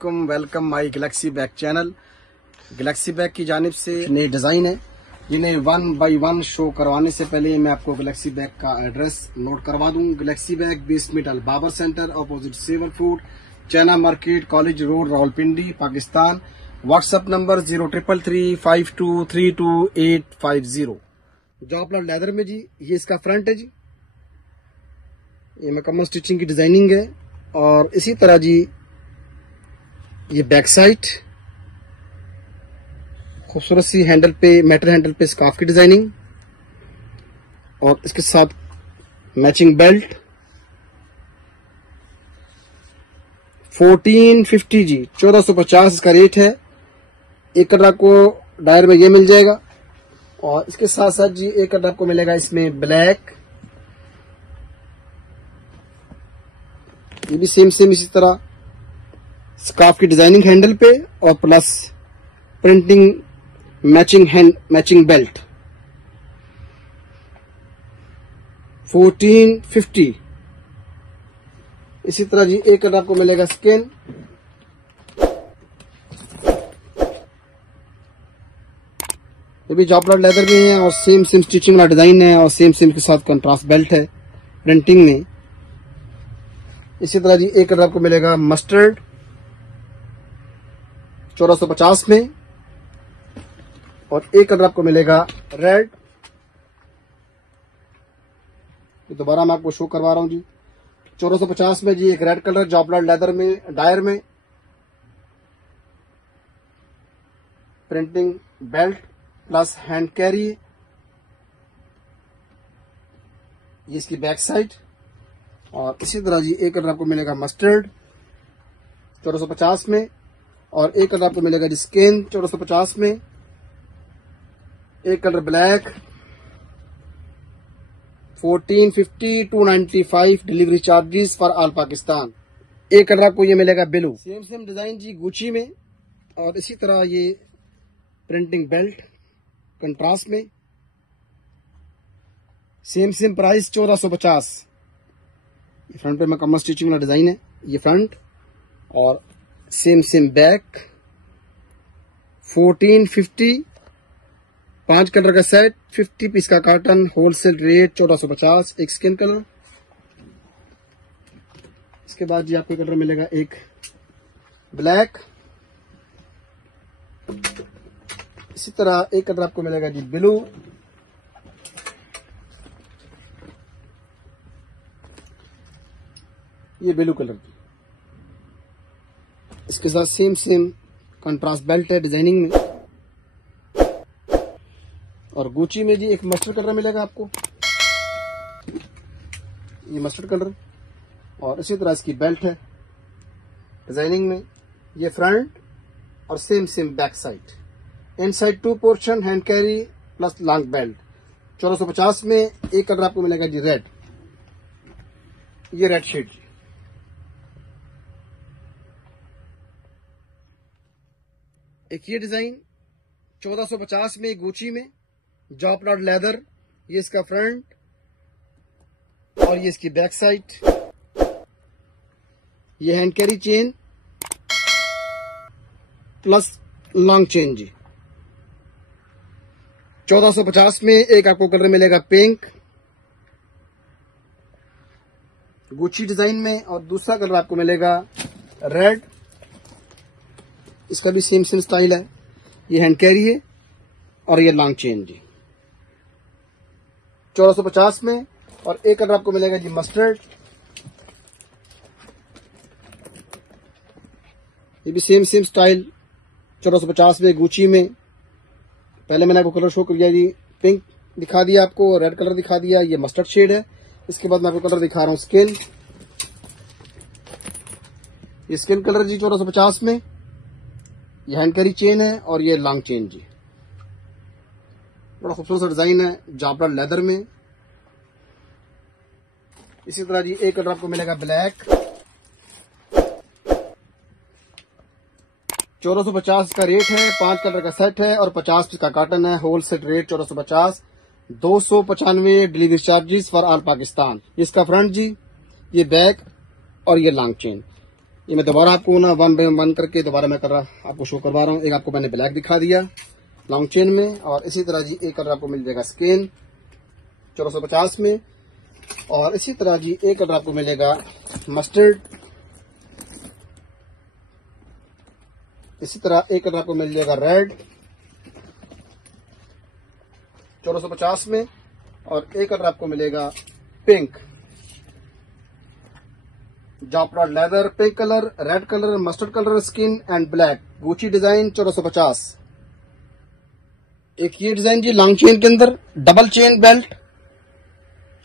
वालेकुम, welcome my Galaxy bag channel. Galaxy bag की जानिब से नए डिजाइन है, जिन्हें 1 बाय 1 शो करवाने से पहले मैं आपको गैलेक्सी बैग का एड्रेस नोट करवा दूं। Galaxy bag 20 metre Babar centre, opposite savour food, China market, college road, Rawalpindi, Pakistan. WhatsApp number 0333523850। जॉपलर लेदर में जी, ये इसका फ्रंट है जी, ये मुकम्मल स्टिचिंग की डिजाइनिंग है। और इसी तरह जी ये बैक साइड, खूबसूरत सी हैंडल पे, मेटल हैंडल पे स्कार्फ की डिजाइनिंग, और इसके साथ मैचिंग बेल्ट। 1450 जी, 1450 इसका रेट है। एक कलर आपको डायर में ये मिल जाएगा, और इसके साथ साथ जी एक कलर आपको मिलेगा इसमें ब्लैक। ये भी सेम इसी तरह स्कार्फ की डिजाइनिंग हैंडल पे, और प्लस प्रिंटिंग मैचिंग बेल्ट। 1450। इसी तरह जी एक कलर आपको मिलेगा स्किन। ये भी जॉपलर लेदर में है, और सेम स्टिचिंग वाला डिजाइन है, और सेम के साथ कंट्रास्ट बेल्ट है प्रिंटिंग में। इसी तरह जी एक कलर आपको मिलेगा मस्टर्ड 1450 में, और एक कलर आपको मिलेगा रेड। दोबारा मैं आपको शो करवा रहा हूं जी, 1450 में जी एक रेड कलर जॉपलर लेदर में, डायर में, printing belt plus hand carry. ये इसकी बैक साइड। और इसी तरह जी एक कलर आपको मिलेगा मस्टर्ड 1450 में, और एक कलर आपको मिलेगा जी स्किन 1450 में, एक colour black 1450, 295 delivery charges for all Pakistan. एक कलर आपको ये मिलेगा ब्लू। सेम डिजाइन जी गुची में, और इसी तरह ये प्रिंटिंग बेल्ट कंट्रास्ट में। Same price 1450। ये फ्रंट पे मुकम्मल स्टिचिंग वाला डिजाइन है, ये फ्रंट, और सेम बैक। 1450, 5 कलर का सेट, 50 पीस का कार्टन, होलसेल रेट 1450। एक स्किन कलर। इसके बाद जी आपको कलर मिलेगा एक ब्लैक। इसी तरह एक कलर आपको मिलेगा जी ब्लू। ये ब्लू कलर की, इसके साथ सेम कंट्रास्ट बेल्ट है डिजाइनिंग में। और गुची में जी एक मस्टर्ड कलर मिलेगा आपको, ये मस्टर्ड कलर, और इसी तरह इसकी बेल्ट है डिजाइनिंग में। ये फ्रंट और same back side. Inside 2 portion hand carry plus long belt. 1450 में एक कलर आपको मिलेगा जी रेड, ये रेड शेड जी। एक ये डिजाइन 1450 में गुची में, जॉपलर लेदर। ये इसका फ्रंट, और ये इसकी बैक साइड। ये hand carry chain plus long chain जी। 1450 में एक आपको कलर मिलेगा पिंक गुची डिजाइन में, और दूसरा कलर आपको मिलेगा रेड। इसका भी सेम स्टाइल है, ये हैंड कैरी है, और ये लॉन्ग चेन जी। 1450 में, और एक कलर आपको मिलेगा जी मस्टर्ड। ये भी सेम स्टाइल 1450 में गुची में। पहले मैंने आपको कलर शो कर दिया जी, पिंक दिखा दिया आपको, रेड कलर दिखा दिया, ये मस्टर्ड शेड है। इसके बाद मैं आपको कलर दिखा रहा हूं स्किन। ये स्किन कलर जी 1450 में, ये हैंड कैरी चेन है, और ये लॉन्ग चेन जी। बड़ा खूबसूरत सा डिजाइन है जॉपलर लेदर में। इसी तरह जी एक कलर आपको मिलेगा ब्लैक। 1450 का रेट है, 5 कलर का सेट है, और 50 पीस का कार्टन है। Wholesale rate 1450, 295 delivery charges for all Pakistan. इसका फ्रंट जी, ये बैक, और ये लॉन्ग चेन। ये मैं दोबारा आपको ना वन बाय वन करके दोबारा मैं आपको शो करवा रहा हूँ। एक आपको मैंने ब्लैक दिखा दिया लॉन्ग चेन में, और इसी तरह जी एक कलर आपको मिल जाएगा स्किन 1450 में, और इसी तरह जी एक कलर आपको मिलेगा मस्टर्ड, इसी तरह एक कलर आपको मिल जाएगा रेड 1450 में, और एक कलर आपको मिलेगा पिंक, जॉपलॉट leather, pink colour, red colour, mustard colour, skin and black, Gucci design 1450। एक ये डिजाइन जी लॉन्ग चेन के अंदर डबल चेन बेल्ट,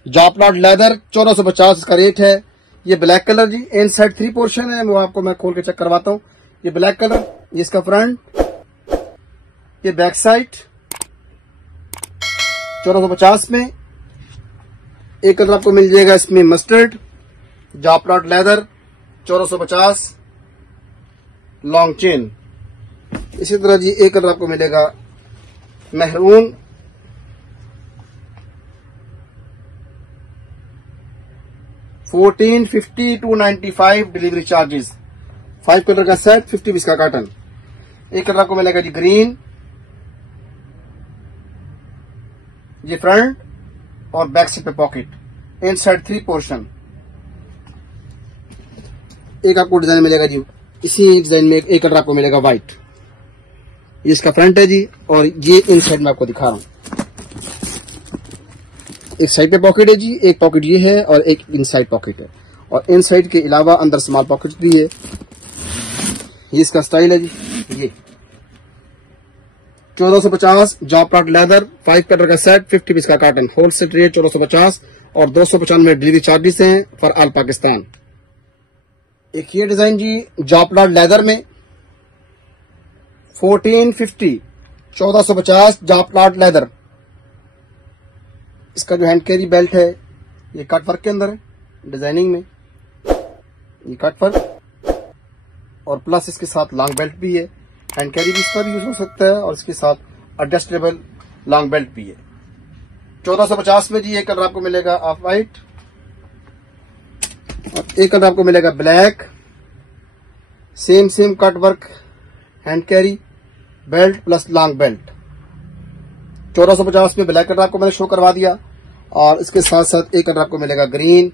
जॉपलॉट लेदर 1450 इसका रेट है। ये ब्लैक कलर जी इन साइड 3 पोर्शन है, वो आपको मैं खोल के चेक करवाता हूँ। ये ब्लैक कलर, ये इसका फ्रंट, ये बैक साइड 1450 में। एक कलर आपको मिल जाएगा इसमें मस्टर्ड, जॉपलॉट लेदर 1450 लॉन्ग चेन। इसी तरह जी एक कलर आपको मिलेगा मेहरून, $1450 डिलीवरी चार्जेस, 5 कलर का सेट, 50 पीस का कॉटन। एक कलर आपको मिलेगा जी ग्रीन, ये फ्रंट और बैक साइड पे पॉकेट, इन साइड 3 पोर्शन। एक आपको डिजाइन मिलेगा जी इसी डिजाइन में एक कलर आपको मिलेगा व्हाइट, ये इसका फ्रंट है जी, और ये इन साइड में आपको दिखा रहा हूं। एक साइड पे पॉकेट है जी, एक पॉकेट ये है और एक इन साइड पॉकेट है, और इन साइड के अलावा अंदर स्मॉल पॉकेट भी है। ये इसका स्टाइल है जी, ये 1450 जॉपलॉट लेदर, 5 कलर का सेट, 50 पीस का कॉटन, होलसेल रेट 1450 और 295 डिलीवरी चार्जेस हैं फॉर ऑल पाकिस्तान। एक ये डिजाइन जी जॉपलॉट लेदर में 1450 जॉपलॉट लेदर, इसका जो हैंड कैरी बेल्ट है ये कट वर्क के अंदर है, डिजाइनिंग में ये कट वर्क, और प्लस इसके साथ लॉन्ग बेल्ट भी है। हैंड कैरी भी इसका भी यूज हो सकता है, और इसके साथ एडजस्टेबल लॉन्ग बेल्ट भी है। 1450 में जी एक कलर आपको मिलेगा ऑफ वाइट, और एक कलर आपको मिलेगा black, same cut work, hand carry belt plus long belt. 1450 में ब्लैक कलर आपको मैंने शो करवा दिया, और इसके साथ साथ एक कलर आपको मिलेगा ग्रीन,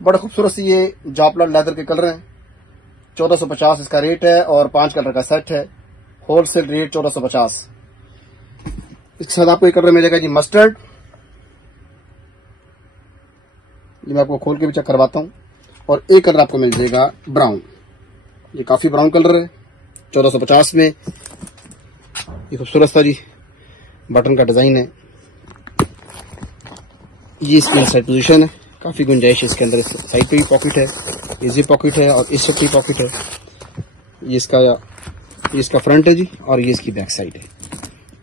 बड़ा खूबसूरत सी ये जॉपलॉट लेदर के कलर हैं। 1450 इसका रेट है, और 5 कलर का सेट है, होलसेल रेट 1450। इसके साथ आपको एक कलर मिलेगा जी मस्टर्ड, ये मैं आपको खोल के भी चेक करवाता हूं, और एक कलर आपको मिल जाएगा ब्राउन, ये काफी ब्राउन कलर है 1450 में। ये खूबसूरत सा जी बटन का डिजाइन है, ये इसकी इनसाइड पोजीशन है, काफी गुंजाइश है इसके अंदर। इस साइड पे भी पॉकेट है, इजी पॉकेट है, और इस साइड पे पॉकेट है। ये इसका फ्रंट है जी, और ये इसकी बैक साइड है।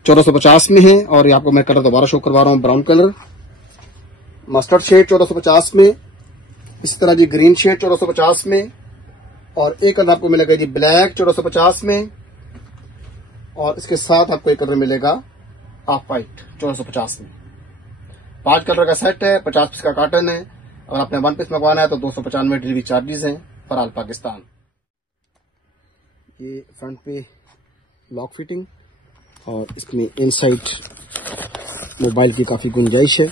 1450 में है, और ये आपको मैं कलर दोबारा शो करवा रहा हूँ, ब्राउन कलर, मस्टर्ड शेड 1450 में, इस तरह जी ग्रीन शेड 1450 में, और एक कलर आपको मिलेगा जी ब्लैक 1450 में, और इसके साथ आपको एक कलर मिलेगा ऑफ वाइट 1450 में। 5 कलर का सेट है, 50 पीस का कॉटन है, और आपने 1 पीस मंगवाना है तो 295 डिलीवरी चार्जेस हैं फॉर ऑल पाकिस्तान। ये फ्रंट पे लॉक फिटिंग, और इसमें इनसाइड मोबाइल की काफी गुंजाइश है,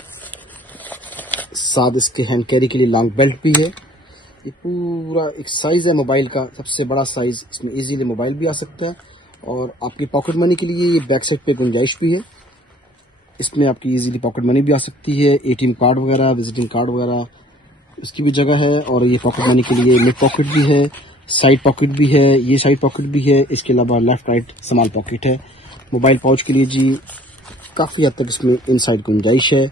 साथ इसके हैंड कैरी के लिए लॉन्ग बेल्ट भी है। ये पूरा एक साइज है मोबाइल का, सबसे बड़ा साइज, इसमें इजीली मोबाइल भी आ सकता है, और आपकी पॉकेट मनी के लिए ये बैक साइड पे गुंजाइश भी है, इसमें आपकी इजीली पॉकेट मनी भी आ सकती है, एटीएम कार्ड वगैरह, विजिटिंग कार्ड वगैरह, इसकी भी जगह है। और ये पॉकेट मनी के लिए मिड पॉकेट भी है, साइड पॉकेट भी है, ये साइड पॉकेट भी है, इसके अलावा लेफ्ट राइट स्मॉल पॉकेट है। मोबाइल पाउच के लिए जी काफी हद तक इसमें इनसाइड गुंजाइश है,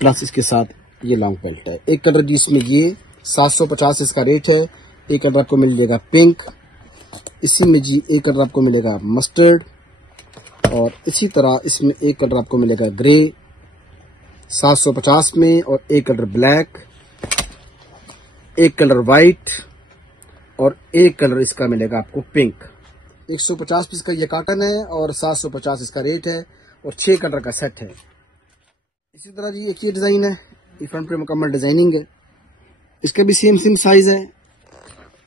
प्लस इसके साथ ये लॉन्ग बेल्ट है। एक कलर जी इसमें ये 750 इसका रेट है। एक कलर आपको मिल जाएगा पिंक, इसी में जी एक कलर आपको मिलेगा मस्टर्ड, और इसी तरह इसमें एक कलर आपको मिलेगा ग्रे 750 में, और एक कलर ब्लैक, एक कलर व्हाइट, और एक कलर इसका मिलेगा आपको पिंक। 150 पीस का ये कॉटन है, और 750 इसका रेट है, और 6 कलर का सेट है। इसी तरह जी एक ये डिजाइन है, ये फ्रंट पे मुकम्मल डिजाइनिंग है, इसका भी सेम साइज है,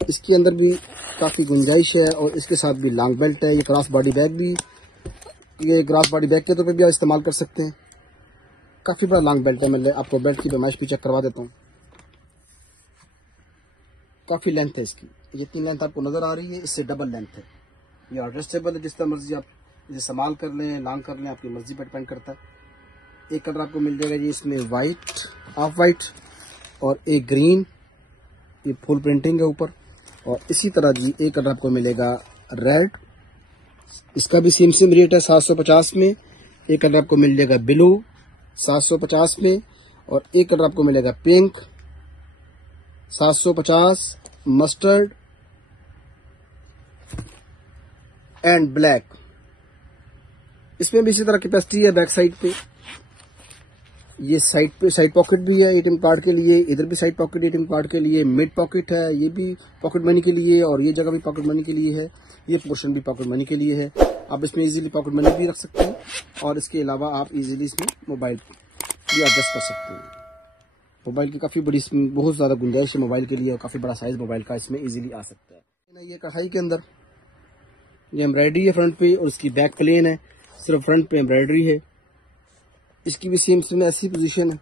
इसके अंदर भी काफ़ी गुंजाइश है और इसके साथ भी लॉन्ग बेल्ट है। ये क्रॉस बॉडी बैग भी, ये क्रॉस बॉडी बैग के तौर पे भी आप इस्तेमाल कर सकते हैं। काफ़ी बड़ा लॉन्ग बेल्ट है। मैं आपको बेल्ट की पैमाइश भी चेक करवा देता हूँ। काफ़ी लेंथ है इसकी, जितनी लेंथ आपको नज़र आ रही है इससे डबल लेंथ है। ये एडजस्टेबल है, जिस तरह मर्जी आप इसे संभाल कर लें, लॉन्ग कर लें, आपकी मर्जी पर डिपेंड करता है। एक कलर आपको मिल जाएगा जी इसमें वाइट, ऑफ वाइट और एक ग्रीन, ये फुल प्रिंटिंग है ऊपर। और इसी तरह जी एक कलर आपको मिलेगा रेड, इसका भी सेम रेट है 750 में। एक कलर आपको मिल जाएगा ब्लू 750 में और एक कलर आपको मिलेगा पिंक 750, मस्टर्ड एंड ब्लैक। इसमें भी इसी तरह कैपेसिटी है। बैक साइड पे ये साइड पे साइड पॉकेट भी है एटीएम कार्ड के लिए, इधर भी साइड पॉकेट एटीएम कार्ड के लिए, मिड पॉकेट है, ये भी पॉकेट मनी के लिए और ये जगह भी पॉकेट मनी के लिए है, ये पोर्शन भी पॉकेट मनी के लिए है। आप इसमें इजीली पॉकेट मनी भी रख सकते हैं और इसके अलावा आप इजीली इसमें मोबाइल भी एडजस्ट कर सकते हैं। मोबाइल की काफ़ी बड़ी, बहुत ज़्यादा गुंजाइश है मोबाइल के लिए और काफ़ी बड़ा साइज़ मोबाइल का इसमें इजीली आ सकता है। ये कढ़ाई के अंदर ये एम्ब्रॉयडरी है फ्रंट पे और इसकी बैक प्लेन है, सिर्फ फ्रंट पे एम्ब्रॉयडरी है। इसकी भी सेम ऐसी पोजीशन है।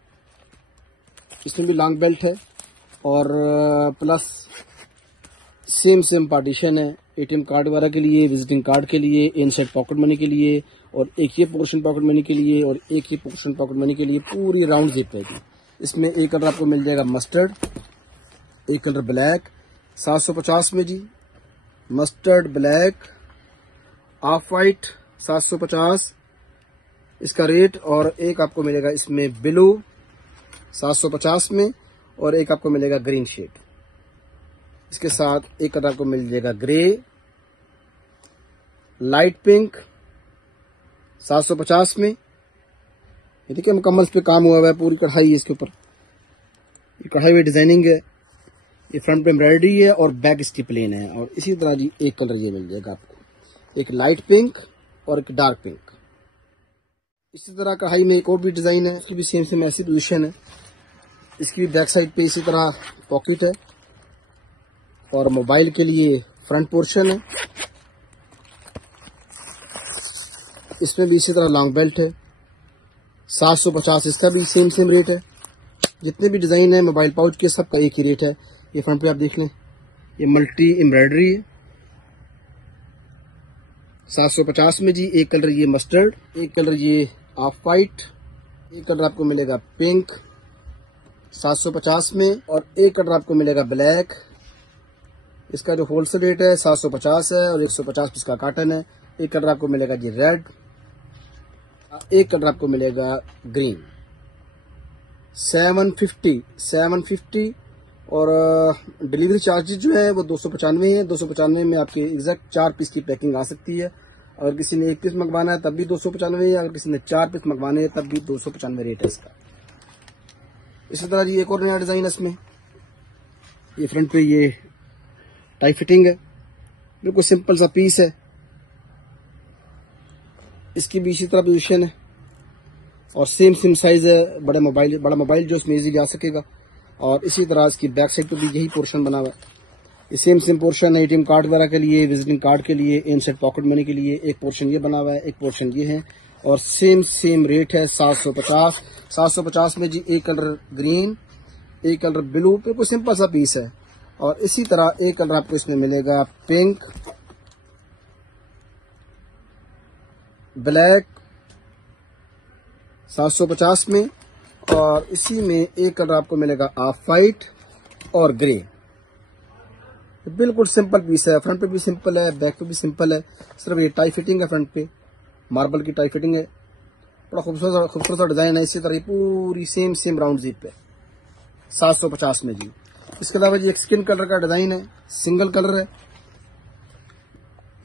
इसमें भी लॉन्ग बेल्ट है और प्लस सेम पार्टीशन है। एटीएम कार्ड वगैरह के लिए, विजिटिंग कार्ड के लिए, इनसाइड पॉकेट मनी के लिए और एक ये पोर्शन पॉकेट मनी के लिए और एक ये पोर्शन पॉकेट मनी के लिए पूरी राउंड जिप है। इसमें एक कलर आपको मिल जाएगा मस्टर्ड, एक कलर ब्लैक 750 में जी, मस्टर्ड ब्लैक ऑफ वाइट 750 इसका रेट। और एक आपको मिलेगा इसमें ब्लू 750 में और एक आपको मिलेगा ग्रीन शेड। इसके साथ एक कलर आपको मिल जाएगा ग्रे, लाइट पिंक 750 में। ये देखिए मुकम्मल इस पे काम हुआ है, पूरी कढ़ाई है इसके ऊपर, ये कढ़ाई हुई डिजाइनिंग है। ये फ्रंट पे एम्ब्रॉयडरी है और बैक इसकी प्लेन है। और इसी तरह जी एक कलर ये मिल जाएगा आपको, एक लाइट पिंक और एक डार्क पिंक। इसी तरह कढ़ाई में एक और भी डिजाइन है, इसकी भी सेम ऐसी पोजीशन है। इसकी भी बैक साइड पे इसी तरह पॉकेट है और मोबाइल के लिए फ्रंट पोर्शन है। इसमें भी इसी तरह लॉन्ग बेल्ट है 750, इसका भी सेम रेट है। जितने भी डिजाइन है मोबाइल पाउच के सबका एक ही रेट है। ये फ्रंट पे आप देख लें, ये मल्टी एम्ब्रॉयडरी है 750 में जी। एक कलर ये मस्टर्ड, एक कलर ये ऑफ वाइट, एक कलर आपको मिलेगा पिंक 750 में और एक कलर आपको मिलेगा ब्लैक। इसका जो होलसेल रेट है 750 है और 150 पीस का कार्टन है। एक कलर आपको मिलेगा जी रेड, एक कलर आपको मिलेगा ग्रीन 750 और डिलीवरी चार्जेस जो है वो 295 है। 295 में आपके एग्जैक्ट 4 पीस की पैकिंग आ सकती है। अगर किसी ने 1 पीस मंगवाना है तब भी 295 है, अगर किसी ने 4 पीस मंगवाने हैं तब भी 295 रेट है इसका। इसी तरह जी एक और नया डिजाइन है इसमें, ये फ्रंट पे ये टाई फिटिंग है, बिल्कुल सिंपल सा पीस है। इसकी भी इसी तरह पोजीशन है और सेम साइज है। बड़ा मोबाइल जो इसमें इजीली आ सकेगा। और इसी तरह इसकी बैक साइड पे भी यही पोर्शन बना हुआ है। ये सेम पोर्शन है एटीएम कार्ड वगैरह के लिए, विजिटिंग कार्ड के लिए, इनसाइड पॉकेट मनी के लिए। एक पोर्शन ये बना हुआ है, एक पोर्शन ये है और सेम रेट है 750 में जी। एक कलर ग्रीन, एक कलर ब्लू, बिल्कुल सिंपल सा पीस है। और इसी तरह एक कलर आपको इसमें मिलेगा पिंक, ब्लैक 750 में और इसी में एक कलर आपको मिलेगा ऑफ वाइट और ग्रे। बिल्कुल सिंपल पीस है, फ्रंट पे भी सिंपल है, बैक पे भी सिंपल है। सिर्फ ये टाई फिटिंग है, फ्रंट पे मार्बल की टाई फिटिंग है। बड़ा खूबसूरत सा डिजाइन है। इसी तरह पूरी सेम राउंड जिप है 750 में जी। इसके अलावा जी एक स्किन कलर का डिजाइन है, सिंगल कलर है।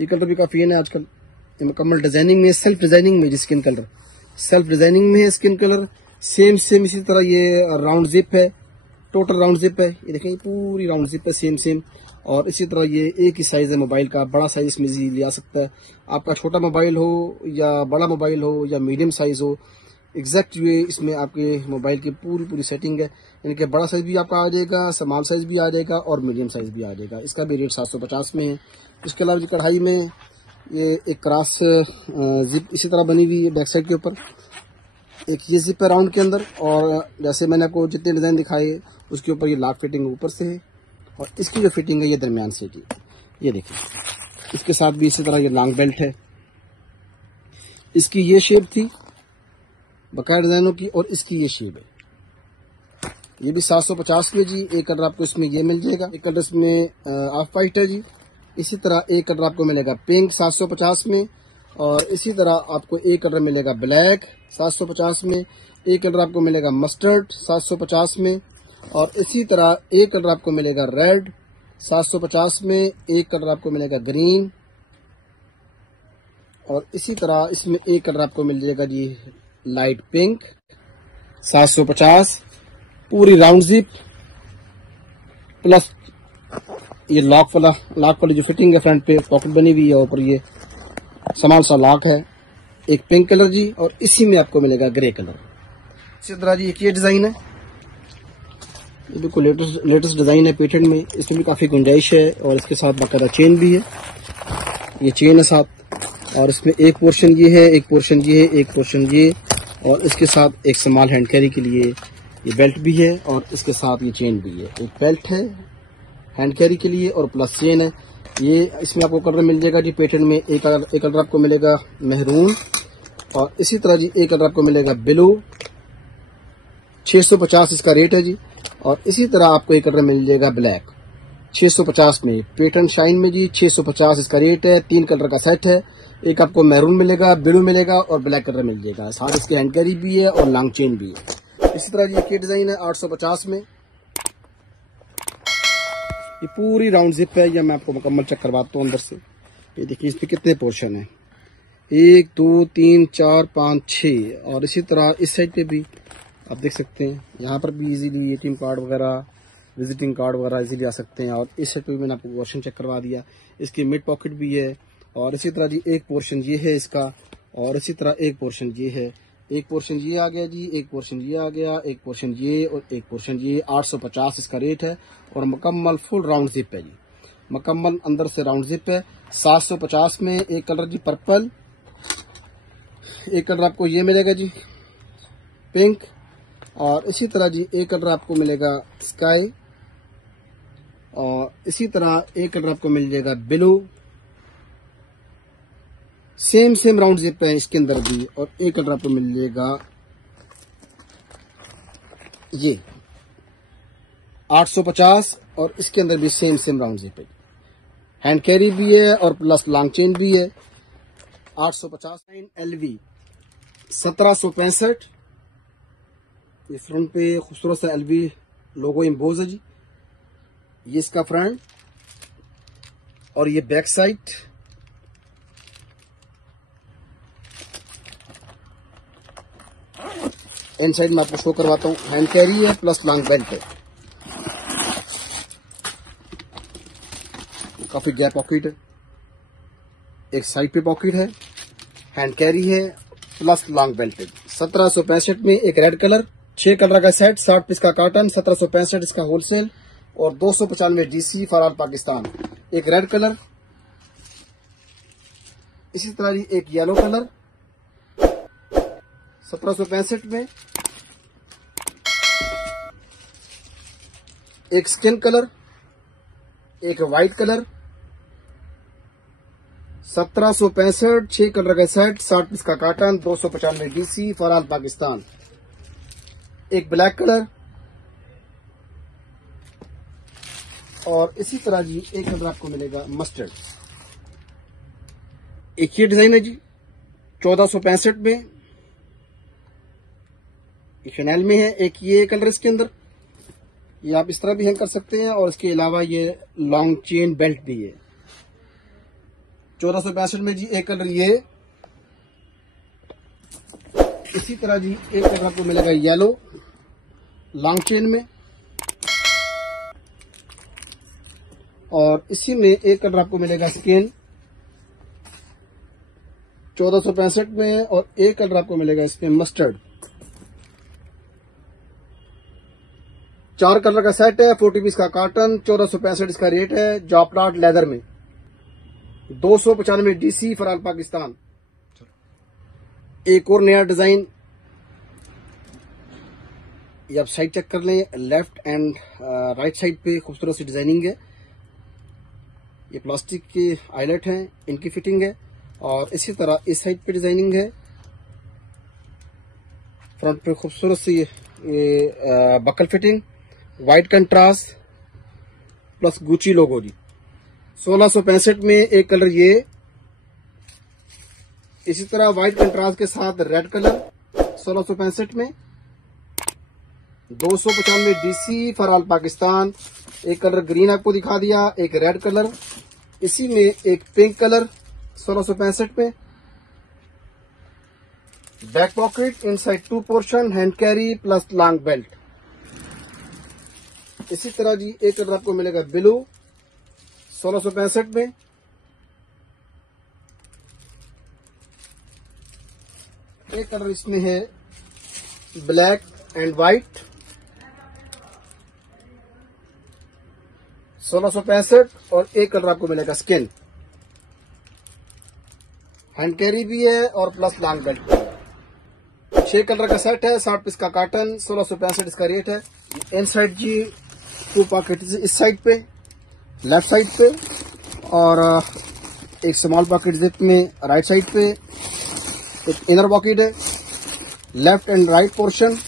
ये कलर भी काफी है आजकल, मुकम्मल डिजाइनिंग में, सेल्फ डिजाइनिंग में जी। स्किन कलर सेल्फ डिजाइनिंग में है, स्किन कलर सेम इसी तरह ये राउंड जिप है, टोटल राउंड जिप है। ये देखें पूरी राउंड जिप है सेम और इसी तरह ये एक ही साइज है मोबाइल का। बड़ा साइज इसमें इजीली आ सकता है। आपका छोटा मोबाइल हो या बड़ा मोबाइल हो या मीडियम साइज हो, एग्जैक्ट ये इसमें आपके मोबाइल की पूरी सेटिंग है। यानी कि बड़ा साइज भी आपका आ जाएगा, स्मॉल साइज भी आ जाएगा और मीडियम साइज भी आ जाएगा। इसका भी रेट 750 में है। इसके अलावा कढ़ाई में ये एक क्रॉस जिप इसी तरह बनी हुई है बैक साइड के ऊपर, एक ये जिप है राउंड के अंदर, और जैसे मैंने आपको जितने डिजाइन दिखाए उसके ऊपर ये लॉक फिटिंग ऊपर से है और इसकी जो फिटिंग है ये दरमियान से की। ये देखिए, इसके साथ भी इसी तरह ये लॉन्ग बेल्ट है। इसकी ये शेप थी बकाया डिजाइनों की और इसकी ये शेप है। ये भी 750 में जी। एक कलर आपको इसमें ये मिल जाएगा, एक कलर इसमें ऑफ वाइट है जी। इसी तरह एक कलर आपको मिलेगा पिंक 750 में, और इसी तरह आपको एक कलर मिलेगा ब्लैक 750 में, एक कलर आपको मिलेगा मस्टर्ड 750 में, और इसी तरह एक कलर आपको मिलेगा रेड 750 में, एक कलर आपको मिलेगा ग्रीन, और इसी तरह इसमें एक कलर आपको मिल जाएगा जी लाइट पिंक 750। पूरी राउंड जिप प्लस ये लॉक वाली जो फिटिंग है, फ्रंट पे पॉकेट बनी हुई है, ऊपर ये स्मॉल सा लॉक है। एक पिंक कलर जी, और इसी में आपको मिलेगा ग्रे कलर। इसी तरह जी एक ये डिजाइन है, ये बिल्कुल लेटेस्ट डिजाइन है पेटेंट में। इसमें भी काफी गुंजाइश है और इसके साथ बाकायदा चेन भी है। ये चेन है साथ, और इसमें एक पोर्शन ये है, एक पोर्शन ये है, एक पोर्शन ये, और इसके साथ एक स्मॉल हैंड कैरी के लिए ये बेल्ट भी है, और इसके साथ ये चेन भी है। एक बेल्ट है हैंड कैरी के लिए और प्लस चेन है। ये इसमें आपको कलर मिल जाएगा जी पेटेंट में। एक कलर आपको मिलेगा मेहरून, और इसी तरह जी एक कलर आपको मिलेगा ब्लू 650 इसका रेट है जी। और इसी तरह आपको एक कलर मिल जाएगा ब्लैक 650 में, पेटेंट शाइन में जी 650 इसका रेट है। 3 कलर का सेट है। एक आपको मैरून मिलेगा, ब्लू मिलेगा और ब्लैक कलर मिल जाएगा। साथ इसकी हैंड कैरी भी है और लॉन्ग चेन भी है। इसी तरह ये डिजाइन है 850 में। ये पूरी राउंड जिप है। ये मैं आपको मुकम्मल चेक करवाता हूँ अंदर से। ये देखिए इसमें कितने पोर्शन है, 1 2 3 4 5 6, और इसी तरह इस साइड पे भी आप देख सकते हैं। यहाँ पर भी इजीली एटीएम कार्ड वगैरह, विजिटिंग कार्ड वगैरह इजीली आ सकते हैं। और इस साइड पे भी मैंने आपको पोर्शन चेक करवा दिया। इसकी मिड पॉकेट भी है, और इसी तरह जी एक पोर्शन ये है इसका, और इसी तरह एक पोर्शन ये है। एक पोर्शन ये आ गया जी, एक पोर्शन ये आ गया, एक पोर्शन ये और एक पोर्शन ये। 850 इसका रेट है, और मुकम्मल फुल राउंड जिप है जी। मुकम्मल अंदर से राउंड जिप है। 750 में एक कलर जी पर्पल, एक कलर आपको ये मिलेगा जी पिंक, और इसी तरह जी एक कलर आपको मिलेगा स्काई, और इसी तरह एक कलर आपको मिल जाएगा ब्लू। सेम राउंड जिप है इसके अंदर भी, और एक कलर आपको मिल जाएगा ये 850, और इसके अंदर भी सेम राउंड जिप है। हैंड कैरी भी है और प्लस लॉन्ग चेन भी है। 850 LV 1765। ये फ्रंट पे खूबसूरत सा LV लोगो इम्पोज है जी। ये इसका फ्रंट, और ये बैक साइड। इन साइड में आपको शो करवाता हूँ। हैंड कैरी है प्लस लॉन्ग बेल्ट है। काफी गैप पॉकेट है, एक साइड पे पॉकेट है, हैंड कैरी है प्लस लॉन्ग बेल्ट है। 1765 में एक रेड कलर, 6 कलर का सेट, 60 पीस का कॉटन, 1765 इसका होलसेल, और 295 DC फॉर ऑल पाकिस्तान। एक रेड कलर, इसी तरह एक येलो कलर 1765 में, एक स्किन कलर, एक वाइट कलर 1765, 6 कलर का सेट, 60 पीस का cotton, 295 DC for all Pakistan. एक ब्लैक कलर, और इसी तरह जी एक कलर आपको मिलेगा मस्टर्ड। एक ये डिजाइन है जी 1465 में, शनेल में है। एक ये कलर इसके अंदर, ये आप इस तरह भी हैंग कर सकते हैं, और इसके अलावा ये लॉन्ग चेन बेल्ट भी है। 1465 में जी एक कलर ये, इसी तरह जी एक कलर आपको मिलेगा येलो लॉन्ग चेन में, और इसी में एक कलर आपको मिलेगा स्किन 1465 में, और एक कलर आपको मिलेगा इसमें मस्टर्ड 4 कलर का सेट है, 40 पीस का कार्टन, 1465 इसका रेट है। जॉपलाट लेदर में 295 DC फॉर ऑल पाकिस्तान। एक और नया डिजाइन, ये आप साइड चेक कर लें, लेफ्ट एंड राइट साइड पे खूबसूरत सी डिजाइनिंग है। ये प्लास्टिक के आइलेट हैं, इनकी फिटिंग है। और इसी तरह इस साइड पे डिजाइनिंग है, फ्रंट पे खूबसूरत सी ये buckle fitting, white contrast plus Gucci logo जी। 1665 में एक कलर ये, इसी तरह व्हाइट कंट्रास्ट के साथ रेड कलर 1665 में। 295 DC फॉर ऑल पाकिस्तान। एक कलर ग्रीन आपको दिखा दिया, एक रेड कलर, इसी में एक पिंक कलर 1665 में। Back pocket inside 2 portion, hand carry plus long belt. इसी तरह जी एक कलर आपको मिलेगा ब्लू 1665 में। एक कलर इसमें है ब्लैक एंड व्हाइट 1665। और एक कलर आपको मिलेगा स्किन, हैंड कैरी भी है और प्लस लॉन्ग बेल्ट भी है। 6 कलर का सेट है, 60 पीस का कार्टन, 1665 इसका रेट है। इनसाइड जी 2 पॉकेट इस साइड पे, लेफ्ट साइड पे, और एक स्मॉल पॉकेट जिप में राइट साइड पे। एक इनर पॉकेट है, left and right portion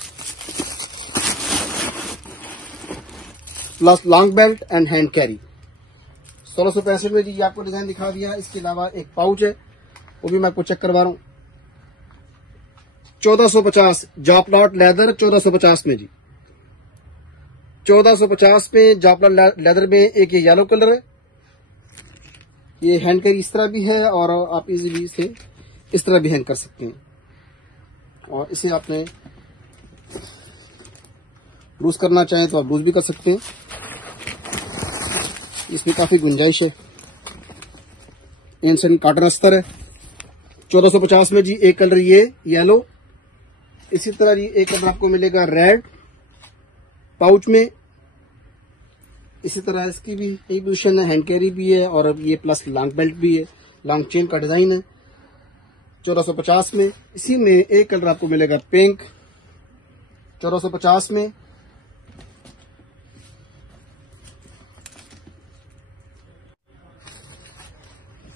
plus long belt and hand carry. 1665 में जी आपको डिजाइन दिखा दिया। इसके अलावा एक पाउच है, वो भी मैं आपको चेक करवा रहा हूं। 1450 जॉपलाट लेदर 1450 में जी। 1450 में जॉपलाट लेदर में एक ये येलो कलर है। ये हैंड कैरी इस तरह भी है और आप इजीली इसे इस तरह भी हैंग कर सकते हैं। और इसे आपने लूज करना चाहें तो आप लूज भी कर सकते हैं, इसमें काफी गुंजाइश है। एंसन कॉटन अस्तर है। 1450 में जी एक कलर ये येलो, इसी तरह जी एक कलर आपको मिलेगा रेड पाउच में। इसी तरह इसकी भी यही पोजीशन है, हैंड कैरी भी है और ये प्लस लॉन्ग बेल्ट भी है, लॉन्ग चेन का डिजाइन है 1450 में। इसी में एक कलर आपको मिलेगा पिंक 1450 में।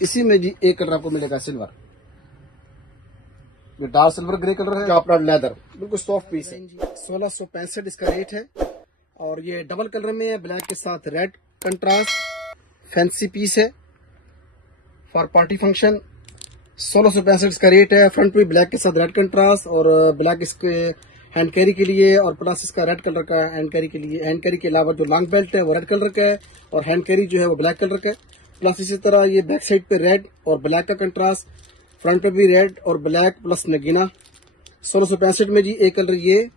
इसी में जी एक कलर आपको मिलेगा सिल्वर, ये डार्क सिल्वर ग्रे कलर है। जॉपलाट लेदर बिल्कुल सॉफ्ट पीस है। 1665 इसका रेट है और ये डबल कलर में है, ब्लैक के साथ रेड कंट्रास्ट, फैंसी पीस है फॉर पार्टी फंक्शन। 1665 इसका रेट है। फ्रंट पे ब्लैक के साथ रेड कंट्रास्ट और ब्लैक इसके हैंड कैरी के लिए और प्लस इसका रेड कलर का हैंड कैरी के लिए। हैंड कैरी के अलावा जो लॉन्ग बेल्ट है वो रेड कलर का है और हैंड कैरी जो है वो ब्लैक कलर का है। प्लस इसी तरह ये बैक साइड पे रेड और ब्लैक का कंट्रास्ट, फ्रंट पे भी रेड और ब्लैक प्लस नगीना। 1665 में जी एक कलर ये,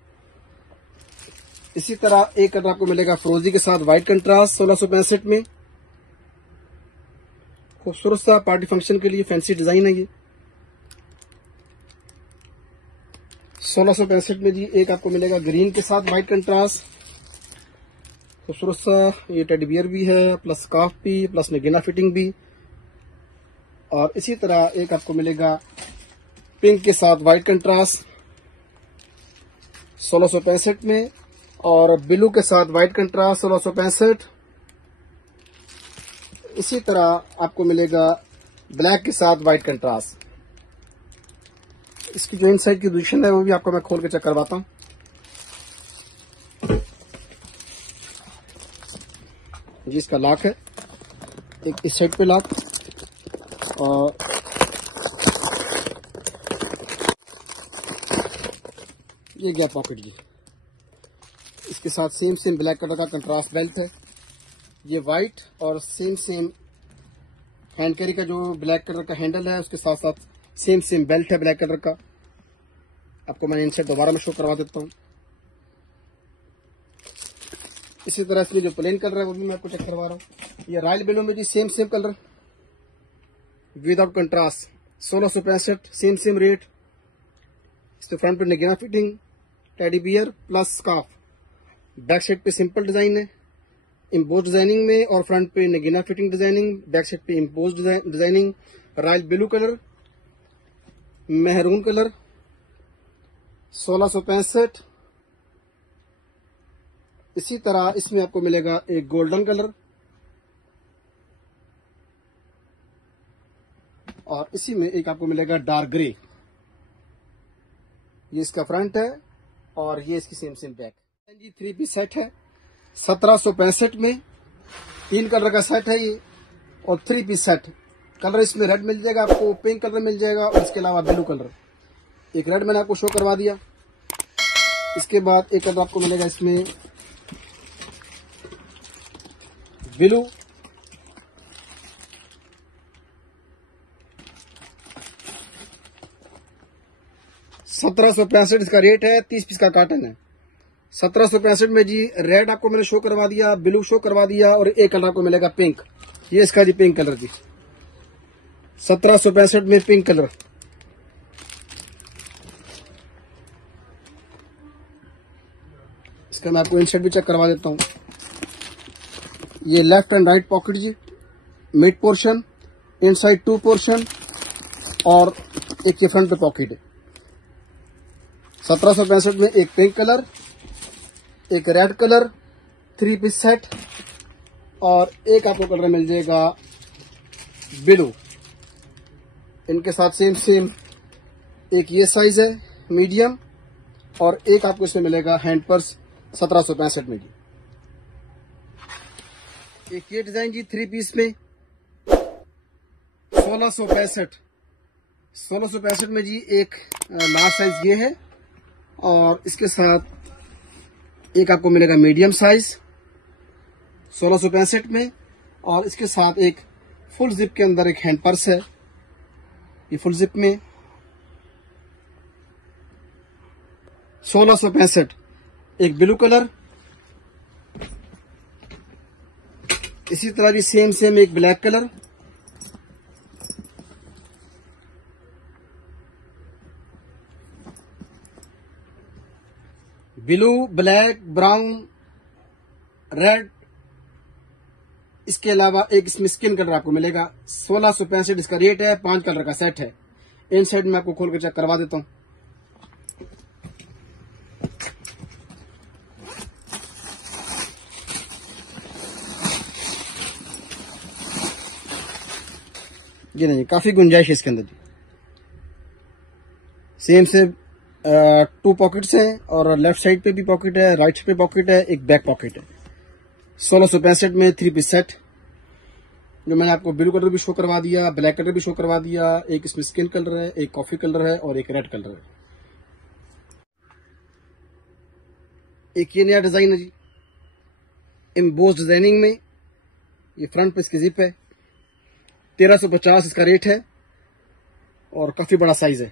इसी तरह एक कलर आपको मिलेगा फ्रोजी के साथ व्हाइट कंट्रास्ट 1665 में। खूबसूरत सा पार्टी फंक्शन के लिए फैंसी डिजाइन है ये। 1665 में जी एक आपको मिलेगा ग्रीन के साथ व्हाइट कंट्रास्ट, खूबसूरत सा ये टेडी बियर भी है, प्लस स्कार्फ भी, प्लस नगीना फिटिंग भी। और इसी तरह एक आपको मिलेगा पिंक के साथ व्हाइट कंट्रास्ट 1665 में और ब्लू के साथ व्हाइट कंट्रास्ट 1665। इसी तरह आपको मिलेगा ब्लैक के साथ व्हाइट कंट्रास्ट। इसकी जो इनसाइड की पोजीशन है वो भी आपको मैं खोल के चेक करवाता हूं। जी इसका लॉक है, एक इस साइड पे लॉक और ये गया पॉकेट जी। इसके साथ सेम ब्लैक कलर का कंट्रास्ट बेल्ट है, ये व्हाइट और सेम हैंड कैरी का जो ब्लैक कलर का हैंडल है उसके साथ साथ सेम बेल्ट है ब्लैक कलर का। आपको मैंने इनसे दोबारा में शो करवा देता हूँ। इसी तरह इसमें जो प्लेन कलर है वो भी मैं आपको चेक करवा रहा हूँ। ये रॉयल ब्लू में जी same colour without contrast 1665, same rate. इसके फ्रंट पे नगीना fitting, teddy bear plus scarf, back side पे सिंपल डिजाइन है इम्पोज डिजाइनिंग में, और फ्रंट पे नगीना फिटिंग डिजाइनिंग, बैक साइड पे emboss designing, royal blue colour, maroon colour, 1665। इसी तरह इसमें आपको मिलेगा एक गोल्डन कलर, और इसी में एक आपको मिलेगा डार्क ग्रे। ये इसका फ्रंट है और ये इसकी सेम बैक। जी 3 पीस सेट है 1765 में, 3 कलर का सेट है ये, और 3 पीस सेट। कलर इसमें रेड मिल जाएगा आपको, पिंक कलर मिल जाएगा, और इसके अलावा ब्लू कलर। एक रेड मैंने आपको शो करवा दिया। इसके बाद एक कलर आपको मिलेगा इसमें ब्लू, ₹1765 इसका रेट है, 30 पीस का कार्टन है। 1765 में जी रेड आपको मैंने शो करवा दिया, ब्लू शो करवा दिया, और एक कलर आपको मिलेगा पिंक। ये इसका जी पिंक कलर जी 1765 में पिंक कलर। इसका मैं आपको इनसाइड भी चेक करवा देता हूं। ये लेफ्ट एंड राइट पॉकेट जी, मिड पोर्शन, इनसाइड 2 पोर्शन, और एक ये फ्रंट पे पॉकेट है। 1765 में एक पिंक कलर, एक रेड कलर, 3 पीस सेट, और एक आपको कलर मिल जाएगा ब्लू। इनके साथ सेम एक ये साइज है मीडियम, और एक आपको इसमें मिलेगा हैंड पर्स 1765 में जी। एक ये डिजाइन जी 3 पीस में 1665 में जी एक लार्ज साइज ये है, और इसके साथ एक आपको मिलेगा मीडियम साइज 1665 में, और इसके साथ एक फुल जिप के अंदर एक हैंड पर्स है। ये फुल जिप में 1665। एक ब्लू कलर, इसी तरह भी सेम एक black colour, blue, black, brown, red. इसके अलावा एक इसमें स्किन कलर आपको मिलेगा। 1665 इसका रेट है, 5 कलर का सेट है। इन साइड में आपको खोल कर चेक करवा देता हूं। ये नहीं, काफी गुंजाइश है इसके अंदर जी। सेम से 2 पॉकेट्स हैं, और लेफ्ट साइड पे भी पॉकेट है, राइट साइड पे पॉकेट है, एक बैक पॉकेट है। 1665 में 3 पीस सेट, जो मैंने आपको ब्लू कलर भी शो करवा दिया, ब्लैक कलर भी शो करवा दिया, एक इसमें स्किन कलर है, एक कॉफी कलर है, और एक रेड कलर है। एक ये नया डिजाइन है जी एम्बोस डिजाइनिंग में। ये फ्रंट पे इसकी जिप है, 1350 इसका रेट है, और काफी बड़ा साइज है।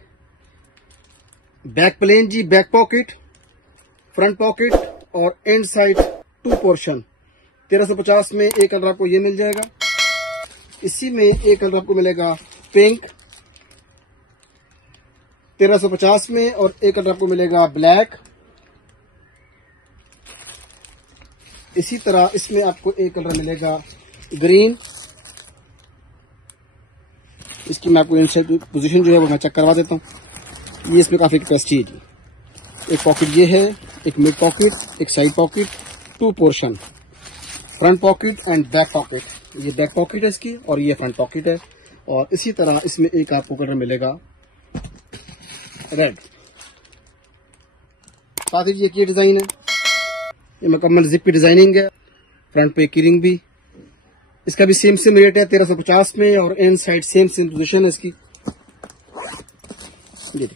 बैक प्लेन जी, बैक पॉकेट, फ्रंट पॉकेट, और एंड साइड 2 पोर्शन। 1350 में एक कलर आपको ये मिल जाएगा। इसी में एक कलर आपको मिलेगा पिंक 1350 में, और एक कलर आपको मिलेगा ब्लैक। इसी तरह इसमें आपको एक कलर मिलेगा ग्रीन। इसकी मैं आपको इनसाइड पोजीशन जो है वो मैं चेक करवा देता हूँ। ये इसमें काफी कैपेसिटी है जी। एक पॉकेट ये है, एक मिड पॉकेट, एक side pocket, 2 portion, front pocket and back pocket. ये बैक पॉकेट है इसकी, और ये फ्रंट पॉकेट है। और इसी तरह इसमें एक आपको कलर मिलेगा रेड। साथ ही ये डिजाइन है, ये मुकम्मल जिप की डिजाइनिंग है, फ्रंट पे कीरिंग भी। इसका भी सेम रेट है 1350 में, और इन साइड सेम पोजीशन है इसकी। ये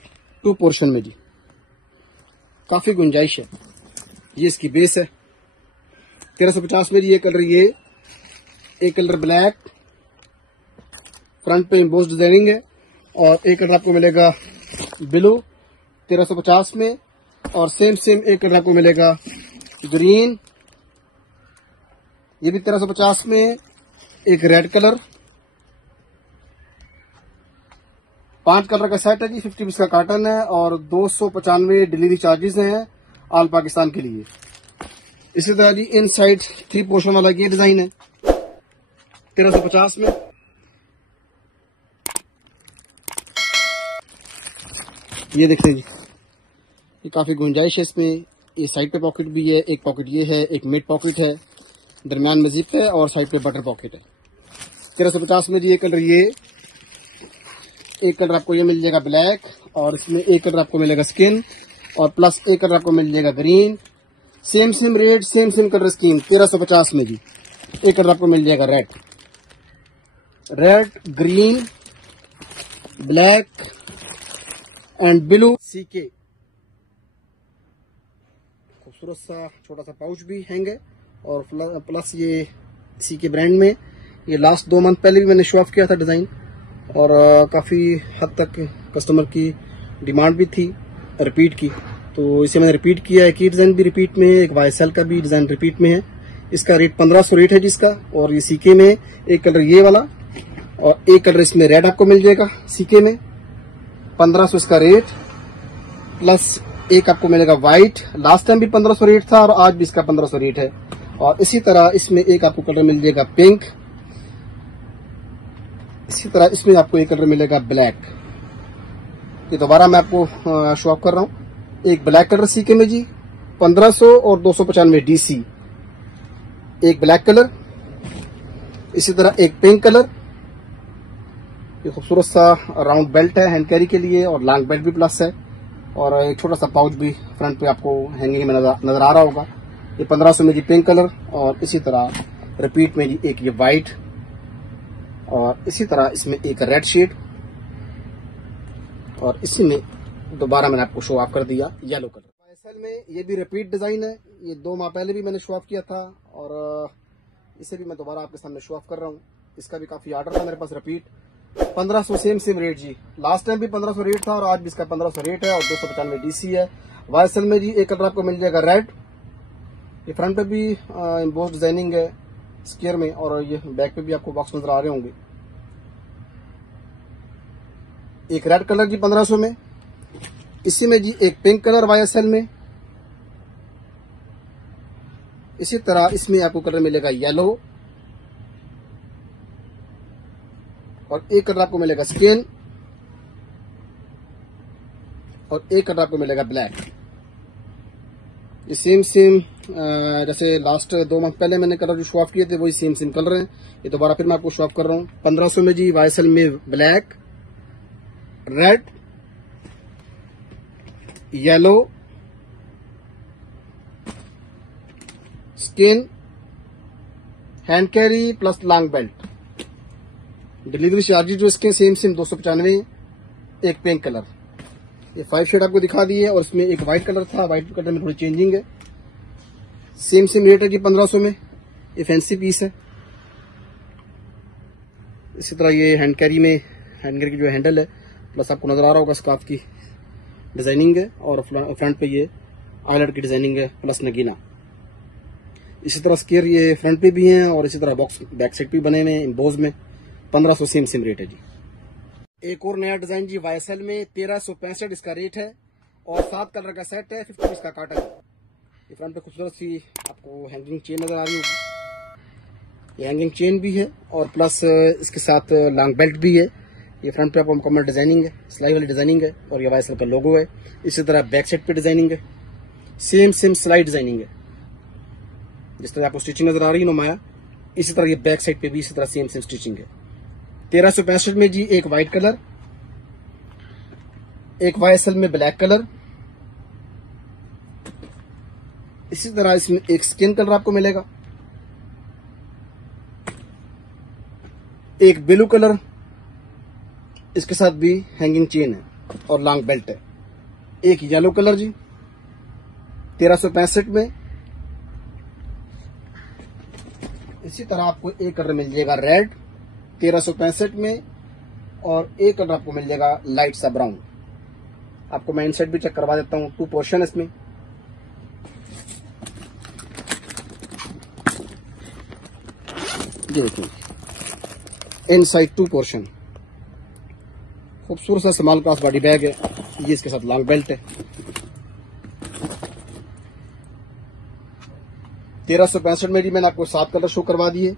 2 पोर्शन में जी, काफी गुंजाइश है। ये इसकी बेस है 1350 में जी। ये कलर, ये एक कलर ब्लैक, फ्रंट पे एम्बोस डिजाइनिंग है, और एक कलर आपको मिलेगा ब्लू 1350 में, और सेम एक कलर आपको मिलेगा ग्रीन, ये भी 1350 में। एक रेड कलर, 5 कलर का सेट है जी, 50 पीस का कार्टन है, और 295 डिलीवरी चार्जेस हैं ऑल पाकिस्तान के लिए। इसी तरह जी इन साइड 3 पोर्शन वाला ये डिजाइन है 1350 में। ये देखते जी, ये काफी गुंजाइश है इसमें। ये साइड पे पॉकेट भी है, एक पॉकेट ये है, एक मिड पॉकेट है, दरमियान में जिप है और साइड पे बटर पॉकेट है। 1350 में जी ये कलर, ये एक कलर आपको ये मिल जाएगा ब्लैक, और इसमें एक कलर आपको मिलेगा स्किन, और प्लस एक कलर आपको मिल जाएगा green. Same rate, same colour scheme 1350 में जी। एक कलर आपको मिल जाएगा red, green, black and blue. सीके खूबसूरत सा छोटा सा पाउच भी हैंगे, और प्लस ये सीके ब्रांड में ये लास्ट 2 मंथ पहले भी मैंने शो ऑफ किया था डिजाइन, और काफी हद तक कस्टमर की डिमांड भी थी रिपीट की, तो इसे मैंने रिपीट किया। एक ही डिजाइन भी रिपीट में है, एक YSL का भी डिजाइन रिपीट में है। इसका रेट 1500 रेट है जिसका, और ये सीके में एक कलर ये वाला और एक कलर इसमें रेड आपको मिल जाएगा सीके में। 1500 इसका रेट, प्लस एक आपको मिलेगा व्हाइट। लास्ट टाइम भी 1500 रेट था और आज भी इसका 1500 रेट है। और इसी तरह इसमें एक आपको कलर मिल जाएगा पिंक। इसी तरह इसमें आपको एक कलर मिलेगा ब्लैक। ये दोबारा मैं आपको शो ऑफ कर रहा हूँ। एक ब्लैक कलर सीके में जी 1500 और 295 DC। एक ब्लैक कलर, इसी तरह एक पिंक कलर। ये खूबसूरत सा राउंड बेल्ट है हैंड कैरी के लिए, और लॉन्ग बेल्ट भी प्लस है, और एक छोटा सा पाउच भी फ्रंट पे आपको हैंगिंग में नजर आ रहा होगा। ये 1500 में जी पिंक कलर, और इसी तरह रिपीट में जी एक ये व्हाइट, और इसी तरह इसमें एक रेड शेड, और इसी में दोबारा मैंने आपको शो ऑफ कर दिया येलो कलर। YSL में ये भी रिपीट डिजाइन है, ये 2 माह पहले भी मैंने शो ऑफ किया था, और इसे भी मैं दोबारा आपके सामने शो ऑफ कर रहा हूँ। इसका भी काफी ऑर्डर था मेरे पास रिपीट। 1500 सेम रेट जी। लास्ट टाइम भी 1500 रेट था और आज भी इसका 1500 रेट है, और 295 DC है। YSL में जी एक कलर आपको मिल जाएगा रेड। ये फ्रंट पे भी एम्बोस डिजाइनिंग है स्क्वायर में, और ये बैक पे भी आपको बॉक्स नजर आ रहे होंगे। एक रेड कलर जी 1500 में। इसी में जी एक पिंक कलर YSL में। इसी तरह इसमें आपको कलर मिलेगा येलो, और एक कलर आपको मिलेगा स्किन, और एक कलर आपको मिलेगा ब्लैक। ये सेम जैसे लास्ट 2 मंथ पहले मैंने कलर जो शो ऑफ किए थे वही सेम कलर हैं। ये दोबारा फिर मैं आपको शो ऑफ कर रहा हूँ। 1500 में जी YSL में black, red, yellow, skin, hand carry plus long belt. Delivery charges जो इसके सेम 295। एक पिंक कलर, ये 5 शेड आपको दिखा दिए, और इसमें एक व्हाइट कलर था, व्हाइट कलर में थोड़ी चेंजिंग है। सेम रेट है जी 1500 में। ये फैंसी पीस है। इसी तरह ये हैंड कैरी की जो हैंडल है, प्लस आपको नजर आ रहा होगा स्कार्फ की डिजाइनिंग है, और फ्रंट पे ये आईलेट की डिजाइनिंग है प्लस नगीना। इसी तरह स्केयर ये फ्रंट पे भी हैं, और इसी तरह बॉक्स बैक साइड पे बने हुए हैं एम्बोज में। 1500 सेम रेट है जी। एक और नया डिजाइन जी YSL में 1365 इसका रेट है, और 7 कलर का सेट है, 50 इसका काटन है। ये फ्रंट पे खूबसूरत सी आपको हैंगिंग चेन नजर आ रही होगी। ये हैंगिंग चेन भी है, और प्लस इसके साथ लॉन्ग बेल्ट भी है। ये फ्रंट पे आपको मुकम्मल डिजाइनिंग है, सिलाई वाली डिजाइनिंग है, और ये YSL का लोगो है। इसी तरह बैक साइड पे डिजाइनिंग है, सेम सिलाई डिजाइनिंग है। जिस तरह आपको स्टिचिंग नजर आ रही है नुमाया, इसी तरह ये बैक साइड पे भी इसी तरह सेम स्टिचिंग है। 1365 में जी एक व्हाइट कलर, एक YSL में ब्लैक कलर। इसी तरह इसमें एक स्किन कलर आपको मिलेगा, एक ब्लू कलर, इसके साथ भी हैंगिंग चेन है और लॉन्ग बेल्ट है। एक येलो कलर जी 1365 में। इसी तरह आपको एक कलर मिल जाएगा रेड 1365 में, और एक कलर आपको मिल जाएगा लाइट सा ब्राउन। आपको मैं इनसाइड भी चेक करवा देता हूं। 2 पोर्शन इसमें। देखिए इनसाइड 2 पोर्शन, खूबसूरत सा स्मॉल क्लास बॉडी बैग है। ये इसके साथ लॉन्ग बेल्ट है। 1365 में जी मैंने आपको 7 कलर शो करवा दिए।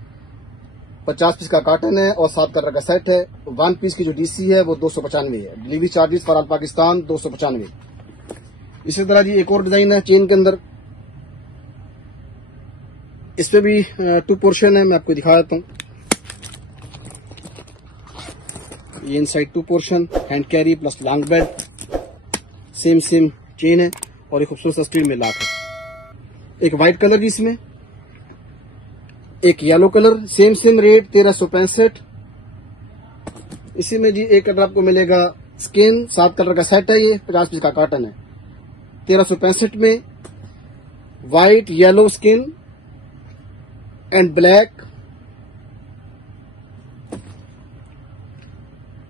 50 पीस का कार्टन है और 7 कलर का सेट है। 1 पीस की जो डीसी है वो 295 है। Delivery charges for all Pakistan 295। इसी तरह जी एक और डिजाइन है चेन के अंदर, इस पे भी 2 पोर्शन है, मैं आपको दिखा देता हूँ। ये inside 2 portion, hand carry plus long belt, same chain है और एक खूबसूरत सा स्टील में लॉक है। एक व्हाइट कलर जी इसमें, एक येलो कलर, सेम रेट 1365। इसी में जी एक कलर आपको मिलेगा स्किन, 7 कलर का सेट है, ये 50 पीस का कार्टन है। 1365 में white, yellow skin and black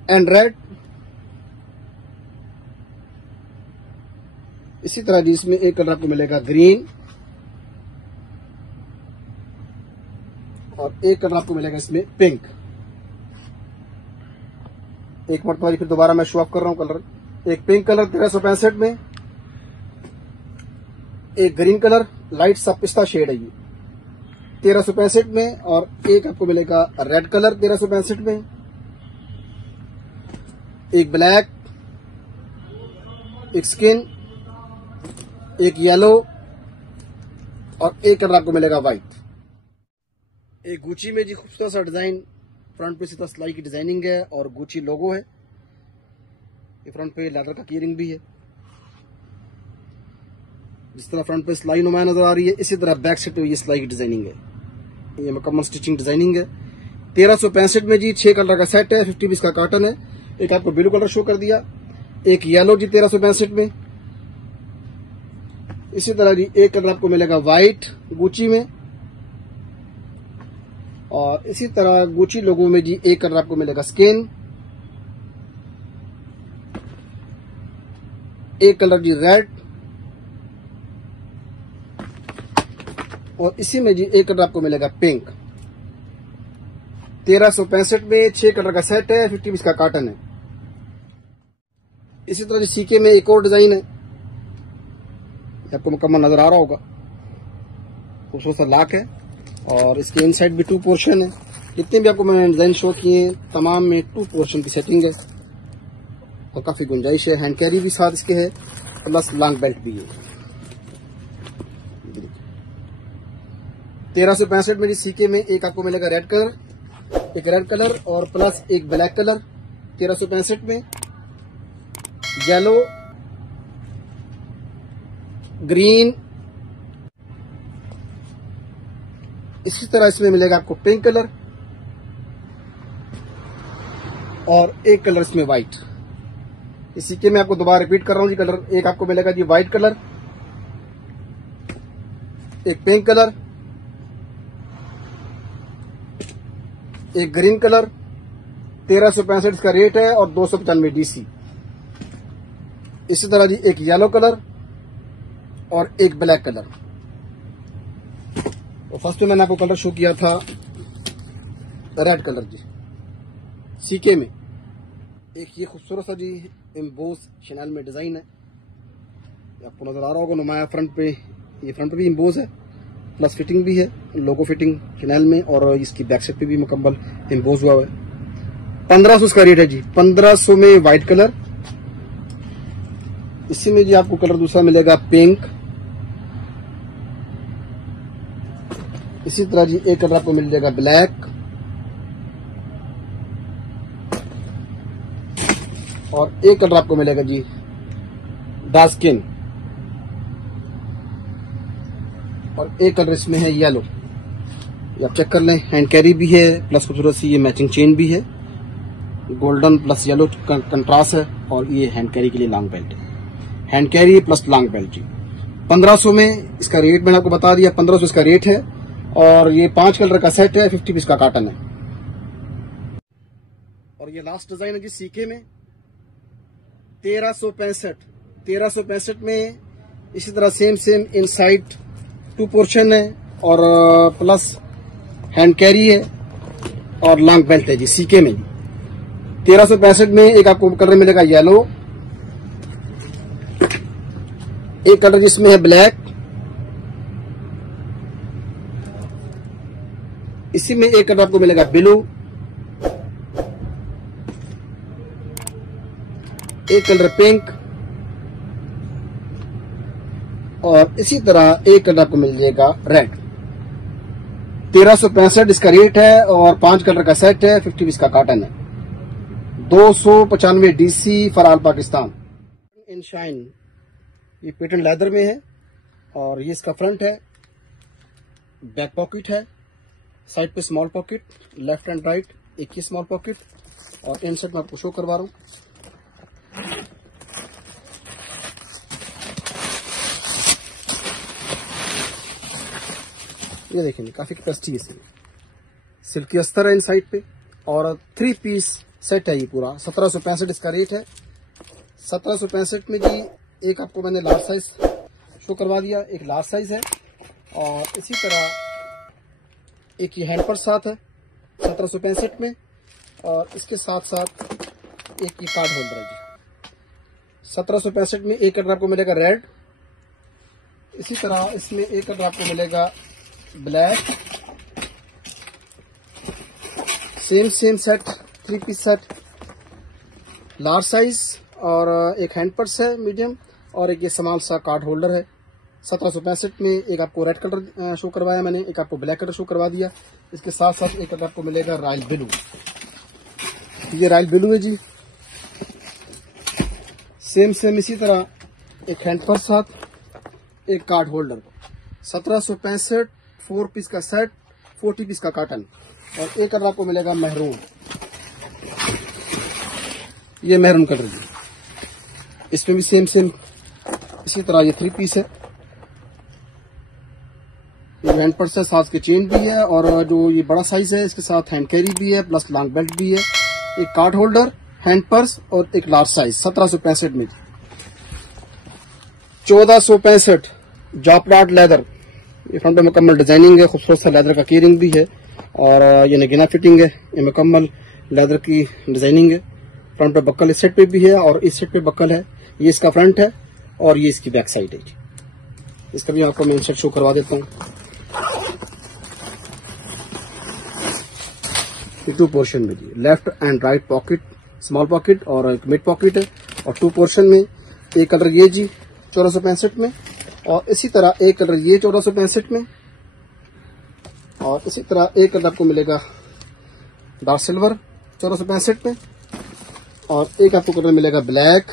and red. इसी तरह जी इसमें एक कलर आपको मिलेगा ग्रीन और एक कलर आपको मिलेगा इसमें पिंक। एक मरतबा फिर दोबारा मैं शो ऑफ कर रहा हूं कलर। एक पिंक कलर 1365 में, एक ग्रीन कलर लाइट सा पिस्ता शेड है ये 1365 में, और एक आपको मिलेगा रेड कलर 1365 में, एक ब्लैक, एक स्किन, एक येलो और एक कलर आपको मिलेगा व्हाइट। एक गुची में जी खूबसूरत सा डिजाइन, फ्रंट पे सीधा सिलाई की डिजाइनिंग है और गुची लोगो है। ये फ्रंट पे लेदर का कीरिंग भी है। जिस तरह फ्रंट पे सिलाई नुमाया नजर आ रही है, इसी तरह बैक साइड पे ये सिलाई की डिजाइनिंग है। ये मुकम्मल स्टिचिंग डिजाइनिंग है। 1365 में जी 6 कलर का सेट है, 50 पीस का कार्टन है। एक आपको ब्लू कलर शो कर दिया, एक येलो जी 1365 में। इसी तरह जी एक कलर आपको मिलेगा व्हाइट गुची में, और इसी तरह गुची लोगों में जी एक कलर आपको मिलेगा स्किन, एक कलर जी रेड, और इसी में जी एक कलर आपको मिलेगा पिंक। 1365 में 6 कलर का सेट है, 50 पीस का कार्टन है। इसी तरह जी सीके में एक और डिजाइन है, आपको मुकम्मल नजर आ रहा होगा। खूबसूरत सा लॉक है और इसके इनसाइड भी 2 पोर्शन है। जितने भी आपको मैंने डिजाइन शो किए हैं तमाम में 2 पोर्शन की सेटिंग है और काफी गुंजाइश है। हैंड कैरी भी साथ इसके है, प्लस लॉन्ग बेल्ट भी है। 1365 में सीके में एक आपको मिलेगा रेड कलर और प्लस एक ब्लैक कलर। 1365 में येलो, ग्रीन, इसी तरह इसमें मिलेगा आपको पिंक कलर और एक कलर इसमें व्हाइट। इसी के मैं आपको दोबारा रिपीट कर रहा हूं जी कलर। एक आपको मिलेगा जी व्हाइट कलर, एक पिंक कलर, एक ग्रीन कलर। 1365 इसका रेट है और 295 डीसी। इसी तरह जी एक येलो कलर और एक ब्लैक कलर। तो फर्स्ट में मैंने आपको कलर शो किया था रेड कलर जी सीके में। एक ये खूबसूरत सा जी एम्बोस शैनल में डिजाइन है, ये आपको नजर आ रहा होगा नुमाया फ्रंट पे। ये फ्रंट पे भी एम्बोस है, प्लस फिटिंग भी है, लोगो फिटिंग शैनल में, और इसकी बैक साइड पे भी मुकम्मल एम्बोस हुआ है। 1500 इसका रेट है जी। 1500 में व्हाइट कलर। इसी में जी आपको कलर दूसरा मिलेगा पिंक। इसी तरह जी एक कलर आपको मिल जाएगा ब्लैक, और एक कलर आपको मिलेगा जी डार्क स्किन, और एक कलर इसमें है येलो। ये आप चेक कर लें। हैंड कैरी भी है, प्लस खूबसूरत सी ये मैचिंग चेन भी है, गोल्डन प्लस येलो कंट्रास्ट है, और ये हैंड कैरी के लिए लॉन्ग बेल्ट है। Hand carry plus long belt जी। 1500 में इसका रेट मैंने आपको बता दिया, 1500 इसका रेट है, और ये 5 कलर का सेट है, 50 पीस का कार्टन है। और ये लास्ट डिजाइन है जी सीके में 1365 में इसी तरह सेम इनसाइड 2 पोर्शन है, और प्लस हैंड कैरी है और लॉन्ग बेल्ट है जी सीके में। 1365 में एक आपको कलर मिलेगा येलो, एक कलर जिसमें है ब्लैक, इसी में एक कलर आपको मिलेगा ब्लू, एक कलर पिंक, और इसी तरह एक कलर आपको मिल जाएगा रेड। 1365 इसका रेट है और 5 कलर का सेट है, 50 पीस का कॉटन है। 295 DC for all Pakistan. In shine ये पेटर्न लेदर में है और ये इसका फ्रंट है, बैक पॉकेट है, साइड पे small pocket, left and right एक ही स्मॉल पॉकेट, और इनसाइड में आपको शो करवा रहा हूं। ये देखेंगे काफी कैपेसिटी है इसमें, सिल्की अस्तर है इन साइड पे, और 3 पीस सेट है ये पूरा। 1765 इसका रेट है। 1765 में जी एक आपको मैंने लार्ज साइज शो करवा दिया, एक लार्ज साइज है, और इसी तरह एक ये हैंड पर्स साथ है 1765 में, और इसके साथ साथ एक ये कार्ड होल्डर है जी। 1765 में एक कलर आपको मिलेगा रेड, इसी तरह इसमें एक कलर आपको मिलेगा black, same set 3 piece set, large size, और एक हैंड पर्स है मीडियम, और एक ये स्मॉल सा कार्ड होल्डर है। 1765 में एक आपको रेड कलर शो करवाया मैंने, एक आपको ब्लैक कलर शो करवा दिया। इसके साथ साथ एक कलर आपको मिलेगा रॉयल ब्लू, ये रॉयल ब्लू है जी। सेम इसी तरह एक हैंड पर्स साथ, एक कार्ड होल्डर। 1765 4 पीस का सेट, 40 पीस का कॉटन, और एक कलर आपको मिलेगा महरून, ये महरून कलर जी। इसमें भी सेम इसी तरह ये 3 पीस है, ये हैंड पर्स है, साथ के चेन भी है, और जो ये बड़ा साइज है इसके साथ हैंड कैरी भी है, प्लस लॉन्ग बेल्ट भी है, एक कार्ड होल्डर, हैंड पर्स, और एक लार्ज साइज। 1765 में 1465 जॉपलाट लेदर, ये फ्रंट पे मुकम्मल डिजाइनिंग है, खूबसूरत सा लेदर का कीरिंग भी है, और ये नगीना फिटिंग है, ये मुकम्मल लेदर की डिजाइनिंग है। फ्रंट पे बक्कल इस साइड पे भी है और इस साइड पे बक्कल है, ये इसका फ्रंट है और ये इसकी बैक साइड है। इसका भी आपको मैं इंसर्ट शो करवा देता हूँ। ये 2 पोर्शन में जी, left and right pocket, small pocket और एक मिड पॉकेट है, और 2 पोर्शन में एक कलर ये जी 1465 में, और इसी तरह एक कलर ये 1465 में, और इसी तरह एक कलर आपको मिलेगा डार्क सिल्वर 1465 में, और एक आपको कलर मिलेगा ब्लैक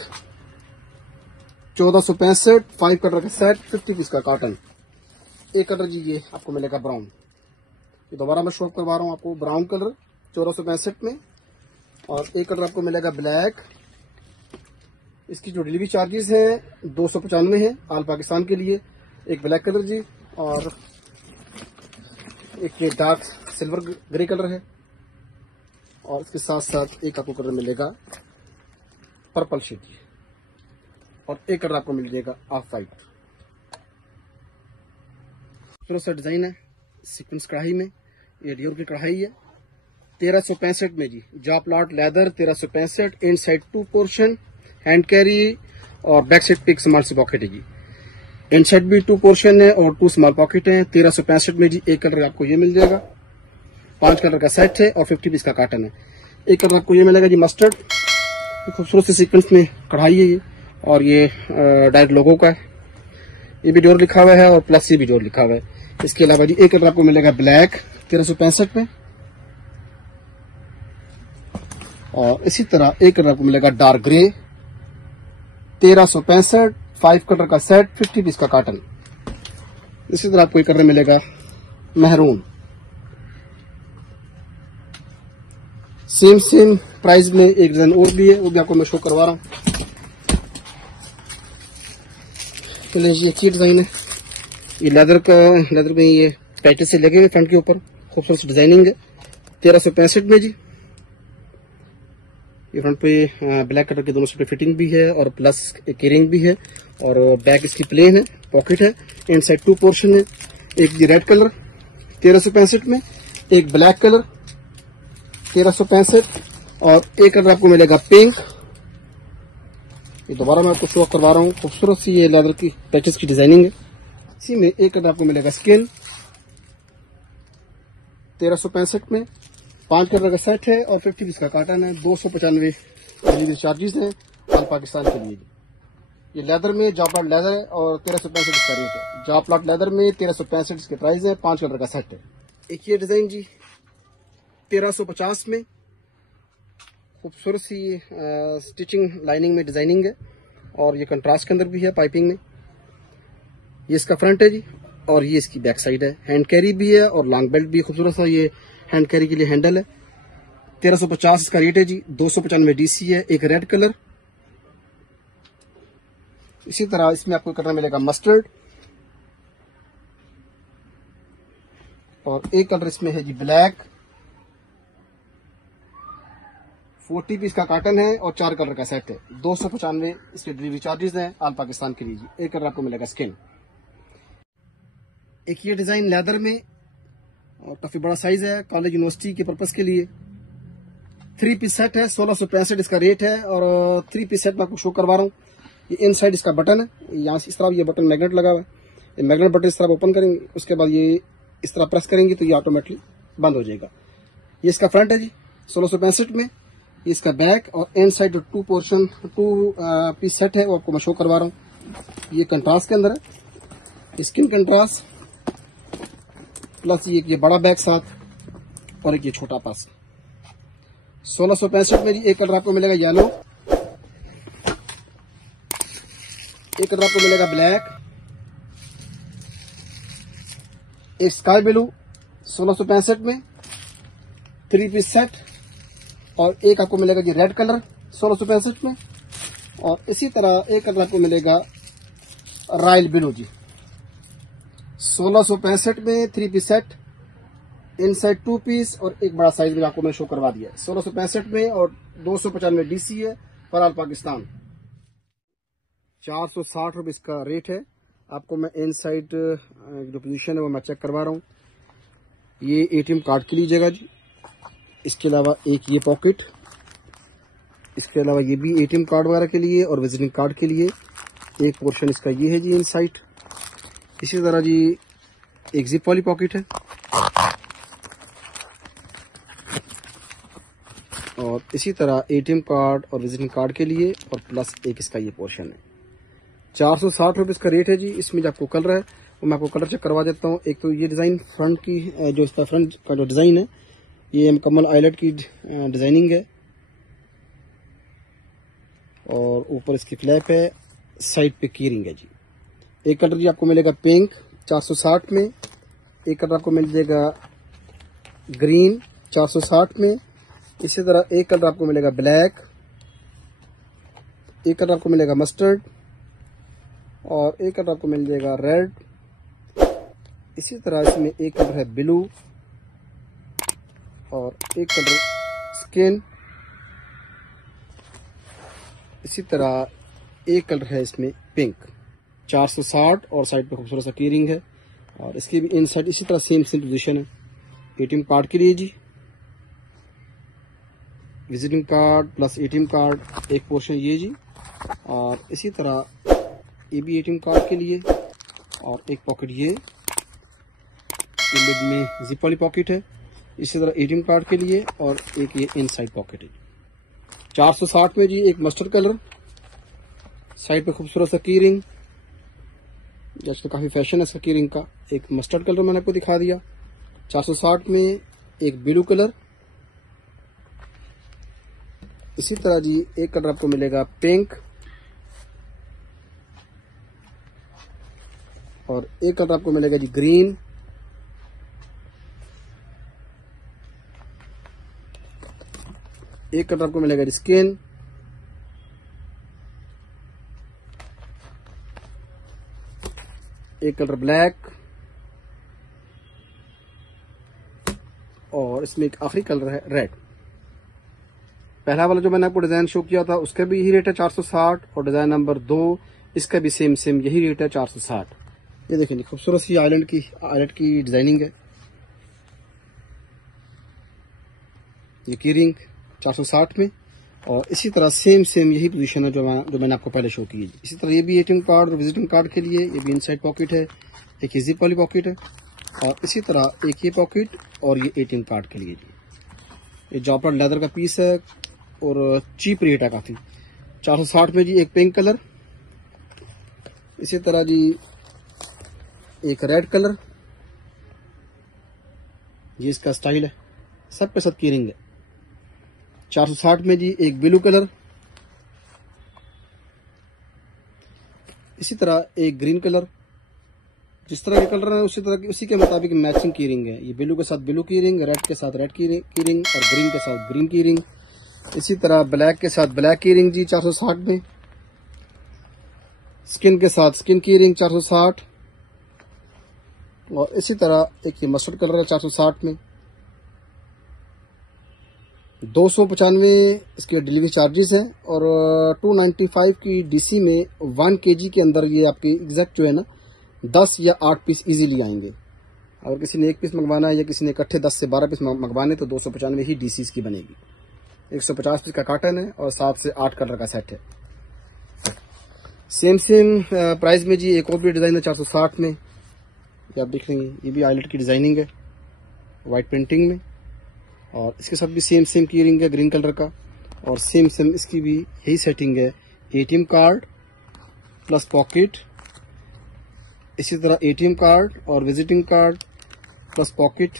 1465, 5 कलर का सेट, 50 पीस का कॉटन। एक कलर जी ये आपको मिलेगा ब्राउन, ये दोबारा मैं शो करवा रहा हूँ आपको, ब्राउन कलर 1465 में, और एक कलर आपको मिलेगा ब्लैक। इसकी जो डिलीवरी चार्जेस हैं 295 है ऑल पाकिस्तान के लिए। एक ब्लैक कलर जी, और एक ये डार्क सिल्वर ग्रे कलर है, और इसके साथ साथ एक आपको कलर मिलेगा पर्पल शेड जी, और एक कलर आपको मिल जाएगा ऑफ वाइट। खूबसूरत सा डिजाइन है सीक्वेंस कढ़ाई में, ये डियोर की कढ़ाई है। 1365 में जी, जॉपलाट लेदर 1365, इन साइड 2 पोर्शन, हैंड कैरी, और बैक साइड पे एक स्मॉल सी पॉकेट है जी। इन साइड भी 2 पोर्शन है और 2 स्मॉल पॉकेट है। 1365 में जी एक कलर आपको ये मिल जाएगा, 5 कलर का सेट है, और 50 पीस का कॉटन है। एक कलर आपको ये मिलेगा जी मस्टर्ड, खूबसूरत से सीक्वेंस में कढ़ाई है ये, और ये डायरेक्ट लोगो का है, ये भी डोर लिखा हुआ है, और प्लस ये भी डोर लिखा हुआ है। इसके अलावा जी एक कलर आपको मिलेगा ब्लैक 1365 में, और इसी तरह एक कलर आपको मिलेगा डार्क ग्रे 1365, 5 कलर का सेट, 50 पीस का कॉटन। इसी तरह आपको एक कलर मिलेगा महरून, सेम प्राइस में एक डिजाइन और भी है, वो भी आपको मैं शो करवा रहा हूँ। तो ये अच्छी डिजाइन है, ये लेदर में ये पैचेस से लगे हुए फ्रंट के ऊपर, खूबसूरत डिजाइनिंग है। 1365 में जी, ये फ्रंट पे ब्लैक कलर के दोनों साइड पे फिटिंग भी है, और प्लस एक रिंग भी है, और बैक इसकी प्लेन है, पॉकेट है, इन साइड 2 पोर्शन है। एक रेड कलर 1365 में, एक ब्लैक कलर 1365, और एक कलर आपको मिलेगा पिंक। ये दोबारा मैं आपको शो करवा रहा हूँ, खूबसूरत सी ये लेदर की पैचेस की डिजाइनिंग है। इसी में एक कलर आपको मिलेगा स्किन, 1365 में 5 कलर का सेट है और 50 पीस का कार्टन है। 295 डिलीवरी चार्जेस हैं ऑल पाकिस्तान के लिए। ये लेदर में जॉपलॉट लेदर है और 1365 इसका रेट है। जॉपलॉट लेदर में 1365 इसके प्राइस है। 5 कलर का सेट है। एक ये डिजाइन जी 1350 में खूबसूरत सी स्टिचिंग लाइनिंग में डिजाइनिंग है और ये कंट्रास्ट के अंदर भी है पाइपिंग में। ये इसका फ्रंट है जी और ये इसकी बैक साइड है। हैंड कैरी भी है और लॉन्ग बेल्ट भी खूबसूरत सा ये हैंड कैरी के लिए हैंडल है। 1350 इसका रेट है जी। 295 डीसी है। एक रेड कलर, इसी तरह इसमें आपको कलर मिलेगा मस्टर्ड और एक कलर इसमें है जी ब्लैक। 40 पीस का कार्टन है और 4 कलर का सेट है। 295 इसके डिलीवरी चार्जेस हैं ऑल पाकिस्तान के लिए जी। एक कलर आपको मिलेगा स्किन। एक ये डिजाइन लेदर में और काफी बड़ा साइज है कॉलेज यूनिवर्सिटी के पर्पस के लिए। 3 पीस सेट है। 1665 इसका रेट है और 3 पीस सेट मैं आपको शो करवा रहा हूँ। ये इनसाइड इसका बटन है। यहाँ से इस तरह ये बटन मैग्नेट लगा हुआ है। ये मैग्नेट बटन इस तरह ओपन करेंगे, उसके बाद ये इस तरह प्रेस करेंगे तो ये ऑटोमेटिकली बंद हो जाएगा। ये इसका फ्रंट है जी 1665 में। ये इसका बैक और इनसाइड जो 2 पीस सेट है वो आपको मैं शो करवा रहा हूँ। ये कंट्रास्ट के अंदर है। स्किन कंट्रास्ट प्लस ये बड़ा बैक साथ और एक ये छोटा पास। 1665 में जी एक कलर आपको मिलेगा येलो, एक कलर आपको मिलेगा ब्लैक, एक स्काई ब्लू 1665 में 3 पीस सेट और एक आपको मिलेगा जी रेड कलर 1665 में और इसी तरह एक कलर आपको मिलेगा रॉयल ब्लू जी 1665 में 3 पीस सेट, इनसाइड 2 पीस और एक बड़ा साइज में आपको मैं शो करवा दिया। 1665 में और 295 डीसी है फॉर ऑल पाकिस्तान। 460 रुपये इसका रेट है। आपको मैं इनसाइड जो पोजीशन है वो मैं चेक करवा रहा हूँ। ये एटीएम कार्ड के लिए जगह जी। इसके अलावा एक ये पॉकेट, इसके अलावा ये भी एटीएम कार्ड वगैरह के लिए और विजिटिंग कार्ड के लिए। एक पोर्शन इसका ये है जी इनसाइड। इसी तरह जी एक जिप वाली पॉकेट है और इसी तरह एटीएम कार्ड और विजिटिंग कार्ड के लिए और प्लस एक इसका ये पोर्शन है। 460 रुपये इसका रेट है जी। इसमें जो आपको कलर है वो मैं आपको कलर चेक करवा देता हूँ। एक तो ये डिजाइन फ्रंट की जो इसका फ्रंट का जो डिजाइन है ये मुकम्मल आईलेट की डिजाइनिंग है और ऊपर इसकी फ्लैप है, साइड पे कीरिंग है जी। एक कलर जी आपको मिलेगा पिंक 460 में, एक कलर आपको मिल जाएगा ग्रीन 460 में, इसी तरह एक कलर आपको मिलेगा ब्लैक, एक कलर आपको मिलेगा मस्टर्ड और एक कलर आपको मिल जाएगा रेड। इसी तरह इसमें एक कलर है ब्लू और एक कलर स्किन। इसी तरह एक कलर है इसमें पिंक। 460 और साइड पे खूबसूरत सा कीरिंग है और इसकी भी इनसाइड इसी तरह सेम पोजीशन है। एटीएम कार्ड के लिए जी, visiting card plus ATM card एक पोर्शन ये जी और इसी तरह ये भी एटीएम कार्ड के लिए और एक पॉकेट ये मिड में जिप वाली पॉकेट है। इसी तरह एटीएम कार्ड के लिए और एक ये इनसाइड पॉकेट है। 460 में जी एक मस्टर्ड कलर, साइड पे खूबसूरत सा की रिंग, जैसे काफी फैशन है इसका की रिंग का। एक मस्टर्ड कलर मैंने आपको दिखा दिया। 460 में एक ब्लू कलर, इसी तरह जी एक कलर आपको मिलेगा पिंक और एक कलर आपको मिलेगा जी ग्रीन। एक कलर आपको मिलेगा जी स्किन। एक कलर ब्लैक और इसमें एक आखिरी कलर है रेड। पहला वाला जो मैंने आपको डिजाइन शो किया था उसका भी यही रेट है 460 और डिजाइन नंबर 2 इसका भी सेम यही रेट है 460। ये देखिए खूबसूरत सी आइलैंड की डिजाइनिंग है। ये की रिंग 460 में और इसी तरह सेम यही पोजीशन है जो मैंने आपको पहले शो की है। इसी तरह ये भी एटीएम कार्ड और विजिटिंग कार्ड के लिए। ये भी इनसाइड पॉकेट है, एक जिप वाली पॉकेट है और इसी तरह एक ये पॉकेट और ये ATM कार्ड के लिए जी। ये जॉपर लेदर का पीस है और चीप रेट है काफी। 460 में जी एक पिंक कलर, इसी तरह जी एक रेड कलर, ये इसका स्टाइल है, सब पे सब की रिंग है। 460 में जी एक ब्लू कलर, इसी तरह एक ग्रीन कलर। जिस तरह के कलर है उसी के मुताबिक मैचिंग की रिंग है। ये ब्लू के साथ ब्लू की रिंग, रेड के साथ रेड की रिंग और ग्रीन के साथ ग्रीन की रिंग। इसी तरह ब्लैक के साथ ब्लैक की रिंग जी 460 में, स्किन के साथ स्किन की रिंग 460, और इसी तरह एक ये मस्टर्ड कलर है 460 में। 295 इसके डिलीवरी चार्जेस हैं और 295 की DC में 1 kg के अंदर ये आपके एग्जैक्ट जो है ना 10 या 8 पीस इजीली आएंगे। अगर किसी ने 1 पीस मंगवाना है या किसी ने इकट्ठे 10 से 12 पीस मंगवाने तो 295 ही DC की बनेगी। 150 पीस का कार्टन है और 7 से 8 कलर का सेट है। सेम प्राइस में जी एक और भी डिजाइन है 460 में, ये आप देख लेंगे। ये भी आईलेट की डिजाइनिंग है व्हाइट प्रिंटिंग में, और इसके साथ भी सेम की रिंग है ग्रीन कलर का, और सेम इसकी भी यही सेटिंग है। ATM कार्ड प्लस पॉकेट, इसी तरह ATM कार्ड और विजिटिंग कार्ड प्लस पॉकेट,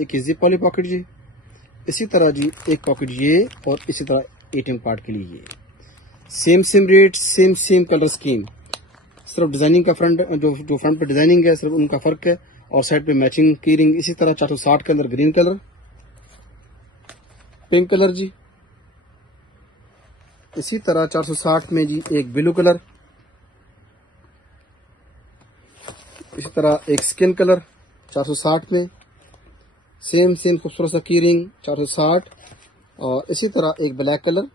एक जिप वाली पॉकेट जी, इसी तरह जी एक पॉकेट ये, और इसी तरह ATM कार्ड के लिए ये। Same rate, same colour scheme, सिर्फ डिजाइनिंग का फ्रंट जो फ्रंट पे डिजाइनिंग है सिर्फ उनका फर्क है, और साइड पे मैचिंग की रिंग। इसी तरह 460 के अंदर ग्रीन कलर, पिंक कलर जी, इसी तरह 460 में जी एक ब्लू कलर, इसी तरह एक स्किन कलर 460 में, सेम खूबसूरत सा की रिंग 460, और इसी तरह एक ब्लैक कलर,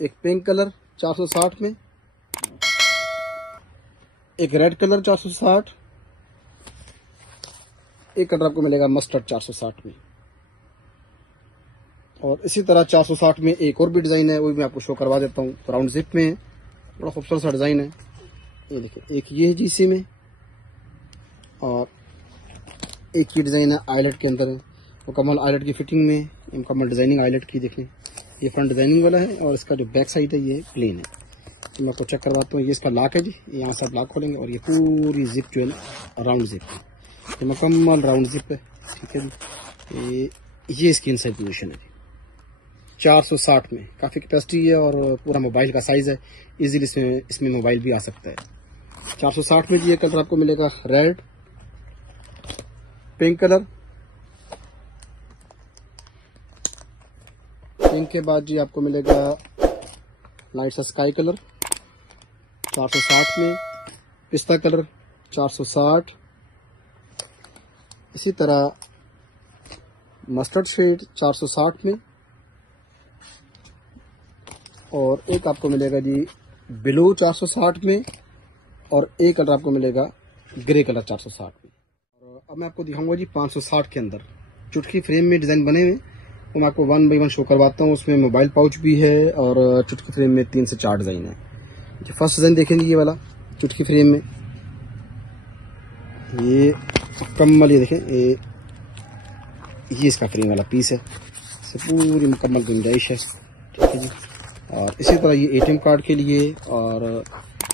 एक पिंक कलर 460 में, एक रेड कलर 460, एक कलर आपको मिलेगा मस्टर्ड 460 में, और इसी तरह 460 में एक और भी डिजाइन है, वो भी मैं आपको शो करवा देता हूँ। राउंड जिप में है, बड़ा खूबसूरत सा डिजाइन है। ये देखिए, एक ये है GC में, और एक ये डिजाइन है आईलेट के अंदर है, मुकम्मल आईलेट की फिटिंग में, मुकम्मल डिजाइनिंग आईलेट की। देखें ये फ्रंट डिजाइनिंग वाला है, और इसका जो बैक साइड है ये प्लेन है। तो मैं आपको चेक करवाता हूँ। ये इसका लॉक है जी, यहाँ से आप लॉक खोलेंगे और ये पूरी जिप जो है ना राउंड जिप है, ये मुकम्मल राउंड जिप है, ठीक है जी। ये इसकी इनसाइड पोजीशन है जी। 460 में काफी कैपेसिटी है और पूरा मोबाइल का साइज है, इजीली इसमें मोबाइल भी आ सकता है। 460 में जी ये कलर आपको मिलेगा रेड, पिंक कलर, पिंक के बाद जी आपको मिलेगा लाइट सा स्काई कलर 460 में, पिस्ता कलर 460, इसी तरह मस्टर्ड शेड 460 में, और एक आपको मिलेगा जी ब्लू 460 में, और एक कलर आपको मिलेगा ग्रे कलर 460 में। और अब मैं आपको दिखाऊंगा जी 560 के अंदर चुटकी फ्रेम में डिजाइन बने हुए, तो मैं आपको 1 बाय 1 शो करवाता हूँ। उसमें मोबाइल पाउच भी है और चुटकी फ्रेम में 3 से 4 डिजाइन है। ये फर्स्ट डिजाइन देखेंगे, ये वाला चुटकी फ्रेम में, ये मुकम्मल, ये देखें ये इसका फ्रेम वाला पीस है, इसे पूरी मुकम्मल गुंजाइश है, ठीक है जी। और इसी तरह ये ATM कार्ड के लिए, और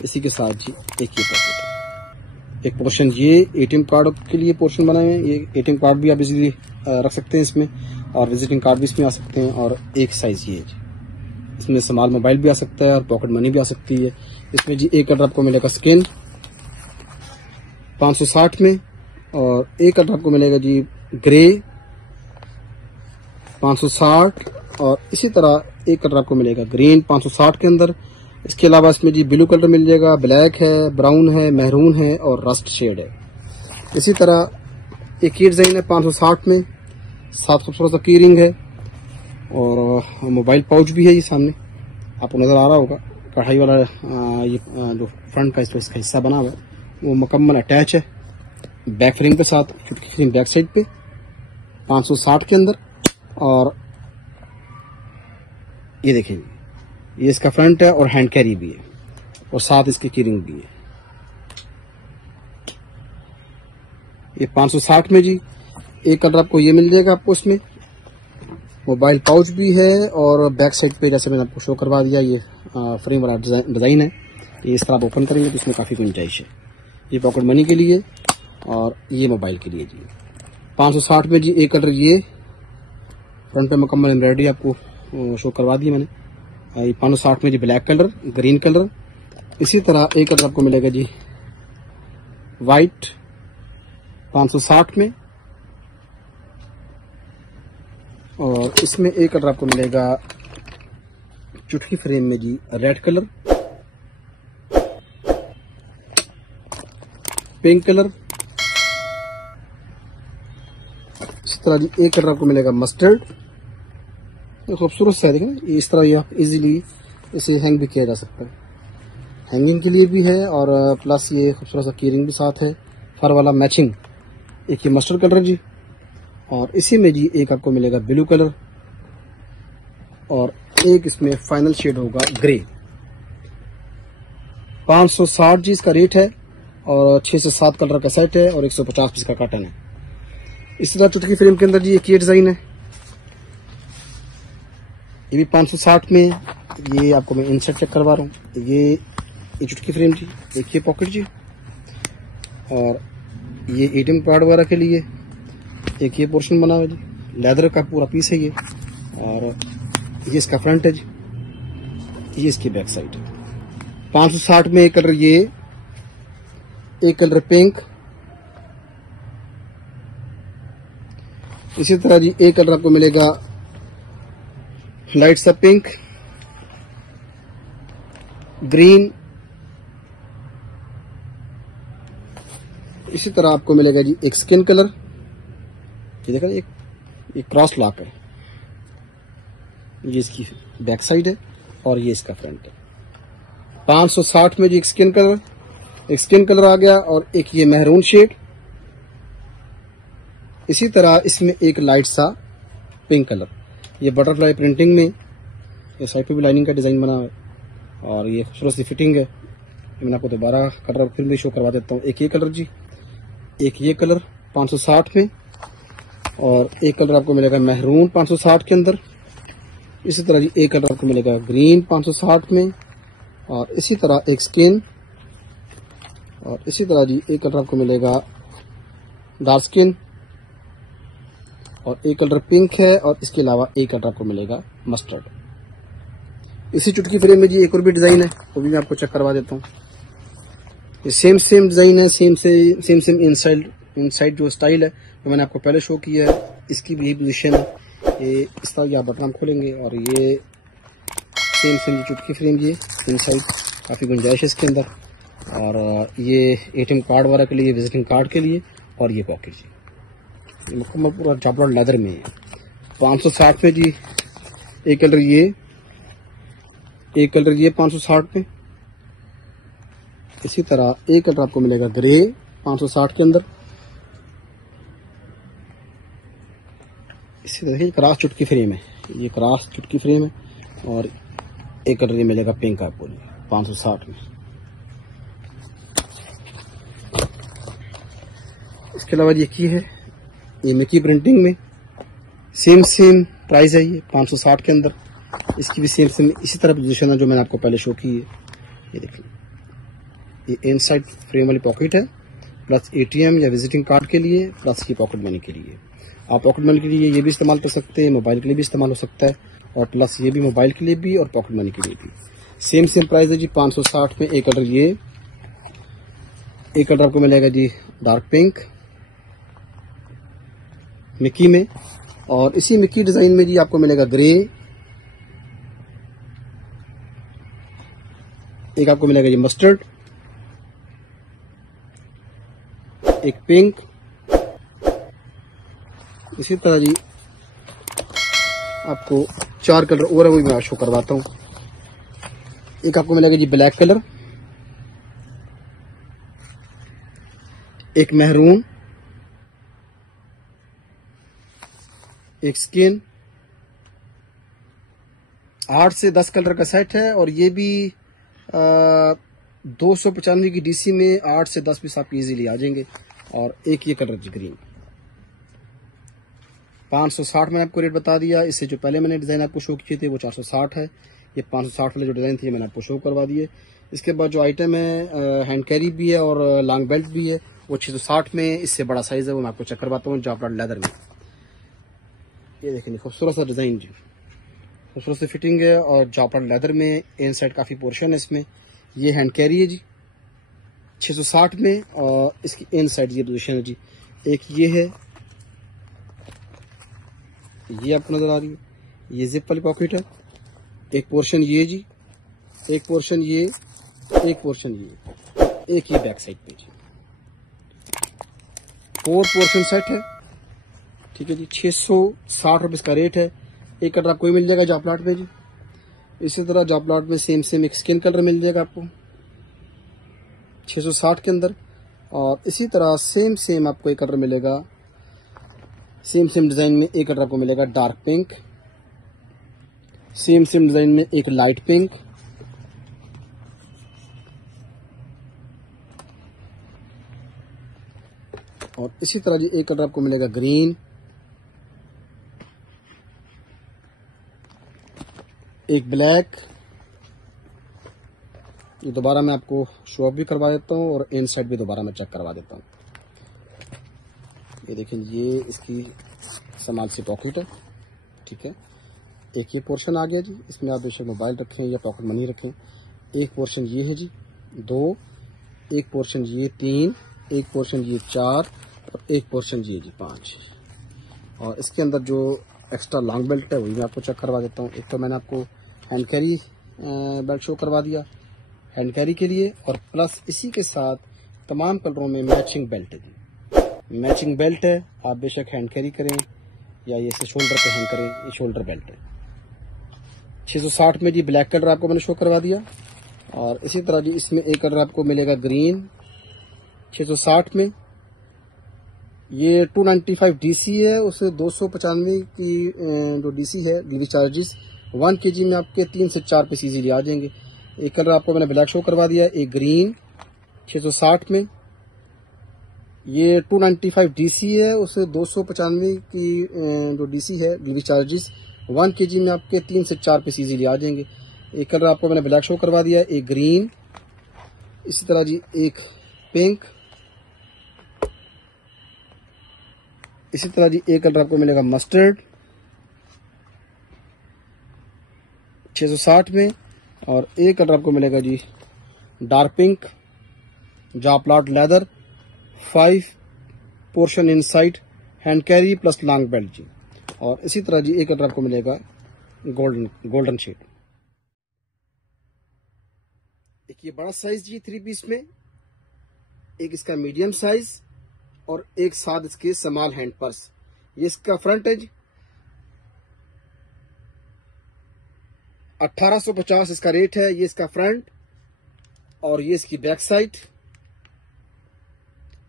इसी के साथ जी एक ये पॉकेट है, एक पोर्शन ये ATM कार्ड के लिए पोर्शन बनाए हैं। ये ATM कार्ड भी आप इजीली रख सकते हैं इसमें, और विजिटिंग कार्ड भी इसमें आ सकते हैं, और एक साइज ये जी, इसमें स्मॉल मोबाइल भी आ सकता है और पॉकेट मनी भी आ सकती है। इसमें जी एक कलर आपको मिलेगा स्किन 560 में, और एक कलर आपको मिलेगा जी ग्रे 560, और इसी तरह एक कलर आपको मिलेगा ग्रीन 560 के अंदर। इसके अलावा इसमें जी ब्लू कलर मिल जाएगा, ब्लैक है, ब्राउन है, महरून है और रस्ट शेड है। इसी तरह एक ये डिजाइन है 560 में, 7 खूबसूरत सा की रिंग है, और मोबाइल पाउच भी है। ये सामने आपको नजर आ रहा होगा, कढ़ाई वाला ये जो फ्रंट का इसका हिस्सा बना हुआ है वो मुकम्मल अटैच है बैक फ्रेम के साथ, चुटकी फ्रेम बैक साइड पे 560 के अंदर। और ये देखिए, ये इसका फ्रंट है और हैंड कैरी भी है, और साथ इसकी कीरिंग भी है। ये 560 में जी। एक कलर आपको ये मिल जाएगा आपको इसमें। मोबाइल पाउच भी है और बैक साइड पे जैसे मैंने आपको शो करवा दिया ये फ्रेम वाला डिजाइन है। ये इस तरह आप ओपन करेंगे तो इसमें काफी गुंजाइश है। ये पॉकेट मनी के लिए और ये मोबाइल के लिए जी। 560 में जी। एक कलर ये फ्रंट पे मुकम्मल एम्ब्रॉयडरी आपको शो करवा दी मैंने। ये 560 में जी ब्लैक कलर, ग्रीन कलर। इसी तरह एक कलर आपको मिलेगा जी वाइट 560 में, और इसमें एक कलर आपको मिलेगा चुटकी फ्रेम में जी रेड कलर, पिंक कलर। इस तरह जी एक कलर आपको मिलेगा मस्टर्ड। खूबसूरत सा है, देखें इस तरह ये आप इजीली इसे हैंग भी किया जा सकता है। हैंगिंग के लिए भी है और प्लस ये खूबसूरत सा कीरिंग भी साथ है, फर वाला मैचिंग। एक ये मस्टर्ड कलर जी, और इसी में जी एक आपको मिलेगा ब्लू कलर, और एक इसमें फाइनल शेड होगा ग्रे। 560 जी इसका रेट है, और 6 से 7 कलर का सेट है, और 150 पीस का कॉटन है। इस तरह चुटकी फ्रेम के अंदर जी एक ये डिजाइन है, ये भी 560 में। ये आपको मैं इंसर्ट चेक करवा रहा हूँ। ये चुटकी फ्रेम जी, एक ये पॉकेट जी, और ये एटीएम कार्ड वगैरह के लिए एक ये पोर्शन बना हुआ है जी, लेदर का पूरा पीस है ये, और ये इसका फ्रंट है जी, ये इसकी बैक साइड है। 560 में एक कलर ये, एक कलर पिंक। इसी तरह जी एक कलर आपको मिलेगा लाइट सा पिंक, ग्रीन। इसी तरह आपको मिलेगा जी एक स्किन कलर। ये देखा, एक क्रॉस लॉक है, ये इसकी बैक साइड है और ये इसका फ्रंट है। 560 में जी एक स्किन कलर आ गया, और एक ये मेहरून शेड। इसी तरह इसमें एक लाइट सा पिंक कलर, ये बटरफ्लाई प्रिंटिंग में, ये साइड पे भी लाइनिंग का डिजाइन बना है, और ये खूबसूरत सी फिटिंग है। मैंने आपको दोबारा कलर फिर भी शो करवा देता हूँ। एक ये कलर जी, एक ये कलर 560 में, और एक कलर आपको मिलेगा मेहरून 560 के अंदर। इसी तरह जी एक कलर आपको मिलेगा ग्रीन 560 में, और इसी तरह एक स्किन, और इसी तरह जी एक कलर आपको मिलेगा डार्क स्किन, और एक कलर पिंक है, और इसके अलावा एक कलर आपको मिलेगा मस्टर्ड। इसी चुटकी फ्रेम में जी एक और भी डिजाइन है, वो भी मैं आपको चेक करवा देता हूँ। ये सेम डिजाइन है, सेम इनसाइड जो स्टाइल है वो मैंने आपको पहले शो किया है। इसकी भी पोजीशन है, ये इस तरह आप बटन खोलेंगे, और ये सेम चुटकी फ्रेम, ये इनसाइड काफी गुंजाइश है इसके अंदर, और ये एटीएम कार्ड वगैरह के लिए, विजिटिंग कार्ड के लिए, और ये पॉकेट जी मुकम्मल पूरा जाबड़ा लेदर में है। 560 में जी एक कलर ये 560 में। इसी तरह एक कलर आपको मिलेगा ग्रे 560 के अंदर। इसी तरह क्रॉस चुटकी फ्रेम है, ये क्रॉस चुटकी फ्रेम है, और एक कलर ये मिलेगा पिंक आपको 560 में। इसके अलावा ये की है, ये मिकी प्रिंटिंग में, सेम प्राइस है ये 560 के अंदर। इसकी भी सेम इसी तरह पोजीशन है जो मैंने आपको पहले शो की है। ये देखिए, ये इनसाइड फ्रेम वाली पॉकेट है, प्लस एटीएम या विजिटिंग कार्ड के लिए, प्लस ये पॉकेट मनी के लिए। आप पॉकेट मनी के लिए ये भी इस्तेमाल कर सकते हैं, मोबाइल के लिए भी इस्तेमाल हो सकता है, और प्लस ये भी मोबाइल के लिए भी और पॉकेट मनी के लिए भी। सेम प्राइस है जी 560 में। एक कलर ये, एक कलर आपको मिलेगा जी डार्क पिंक मिकी में, और इसी मिकी डिजाइन में जी आपको मिलेगा ग्रे। एक आपको मिलेगा ये मस्टर्ड, एक पिंक। इसी तरह जी आपको 4 कलर और है, वो मैं शो करवाता हूं। एक आपको मिलेगा जी ब्लैक कलर, एक मेहरून, एक स्किन। 8 से 10 कलर का सेट है, और ये भी 295 की डीसी में 8 से 10 पीस आप इजीली आ जाएंगे। और एक ये कलर जी ग्रीन। 560 मैंने आपको रेट बता दिया। इससे जो पहले मैंने डिज़ाइन आपको शो किए थे वो 460 है। ये 560 वाले जो डिज़ाइन थे मैंने आपको शो करवा दिए। इसके बाद जो आइटम है हैंड कैरी भी है और लॉन्ग बेल्ट भी है, वो 660 में इससे बड़ा साइज़ है, वो मैं आपको चेक करवाता हूँ जॉपलाट लेदर में। ये देखेंगे खूबसूरत सा डिज़ाइन जी, खूबसूरत सी फिटिंग है और जॉपलाट लेदर में इन साइड काफ़ी पोर्शन है इसमें। ये हैंड कैरी है जी 660 में और इसकी इन साइड ये पोजीशन है जी। एक ये है, ये आपको नजर आ रही है, ये जिप वाली पॉकेट है। एक पोर्शन ये जी, एक पोर्शन ये, एक पोर्शन ये, एक ये बैक साइड पे जी। 4 पोर्शन सेट है, ठीक है जी। 660 रुपये इसका रेट है। एक कलर आपको मिल जाएगा जॉपलाट में जी। इसी तरह जॉपलाट में सेम एक स्किन कलर मिल जाएगा आपको 660 के अंदर। और इसी तरह सेम आपको एक कलर मिलेगा, सेम डिजाइन में एक कलर आपको मिलेगा डार्क पिंक। सेम डिजाइन में एक लाइट पिंक। और इसी तरह जी एक कलर आपको मिलेगा ग्रीन। एक ब्लैक। ये दोबारा मैं आपको शो ऑफ भी करवा देता हूँ और इन साइड भी दोबारा मैं चेक करवा देता हूँ। ये देखें, ये इसकी सामान सी पॉकेट है, ठीक है। एक ये पोर्शन आ गया जी, इसमें आप बेशक मोबाइल रखें या पॉकेट मनी रखें। एक पोर्शन ये है जी 2, एक पोर्शन ये 3, एक पोर्शन ये 4 और एक पोर्शन ये जी 5। और इसके अंदर जो एक्स्ट्रा लॉन्ग बेल्ट है वही मैं आपको चेक करवा देता हूँ। एक तो मैंने आपको हैंड कैरी बेल्ट शो करवा दिया हैंड कैरी के लिए, और प्लस इसी के साथ तमाम कलरों में मैचिंग बेल्ट है जी। मैचिंग बेल्ट है, आप बेशक हैंड कैरी करें या ये इसे शोल्डर पे हैंग करें, ये शोल्डर बेल्ट है। 660 में जी ब्लैक कलर आपको मैंने शो करवा दिया। और इसी तरह जी इसमें एक कलर आपको मिलेगा ग्रीन 660 में। ये 295 डीसी है, उसे 295 की जो डीसी है डिलीवरी चार्जेस 1 kg में आपके 3 से 4 पीस इजीली आ जाएंगे। एक कलर आपको मैंने ब्लैक शो करवा दिया, एक ग्रीन 660 में। ये 295 डीसी है, उसे 295 की जो डीसी है डिलीवरी चार्जेस 1 kg में आपके 3 से 4 पीस इजीली आ जाएंगे। एक कलर आपको मैंने ब्लैक शो करवा दिया, एक ग्रीन, इसी तरह जी एक पिंक, इसी तरह जी एक कलर आपको मिलेगा मस्टर्ड 660 में। और एक कलर आपको मिलेगा जी डार्क पिंक जॉपलाट leather 5 portion inside hand carry plus long belt जी। और इसी तरह जी एक कलर आपको मिलेगा गोल्डन शेड। एक ये बड़ा साइज जी 3 पीस में, एक इसका मीडियम साइज और एक साथ इसके स्मॉल हैंड पर्स। ये इसका फ्रंट है जी 1850 इसका रेट है। ये इसका फ्रंट और ये इसकी बैक साइड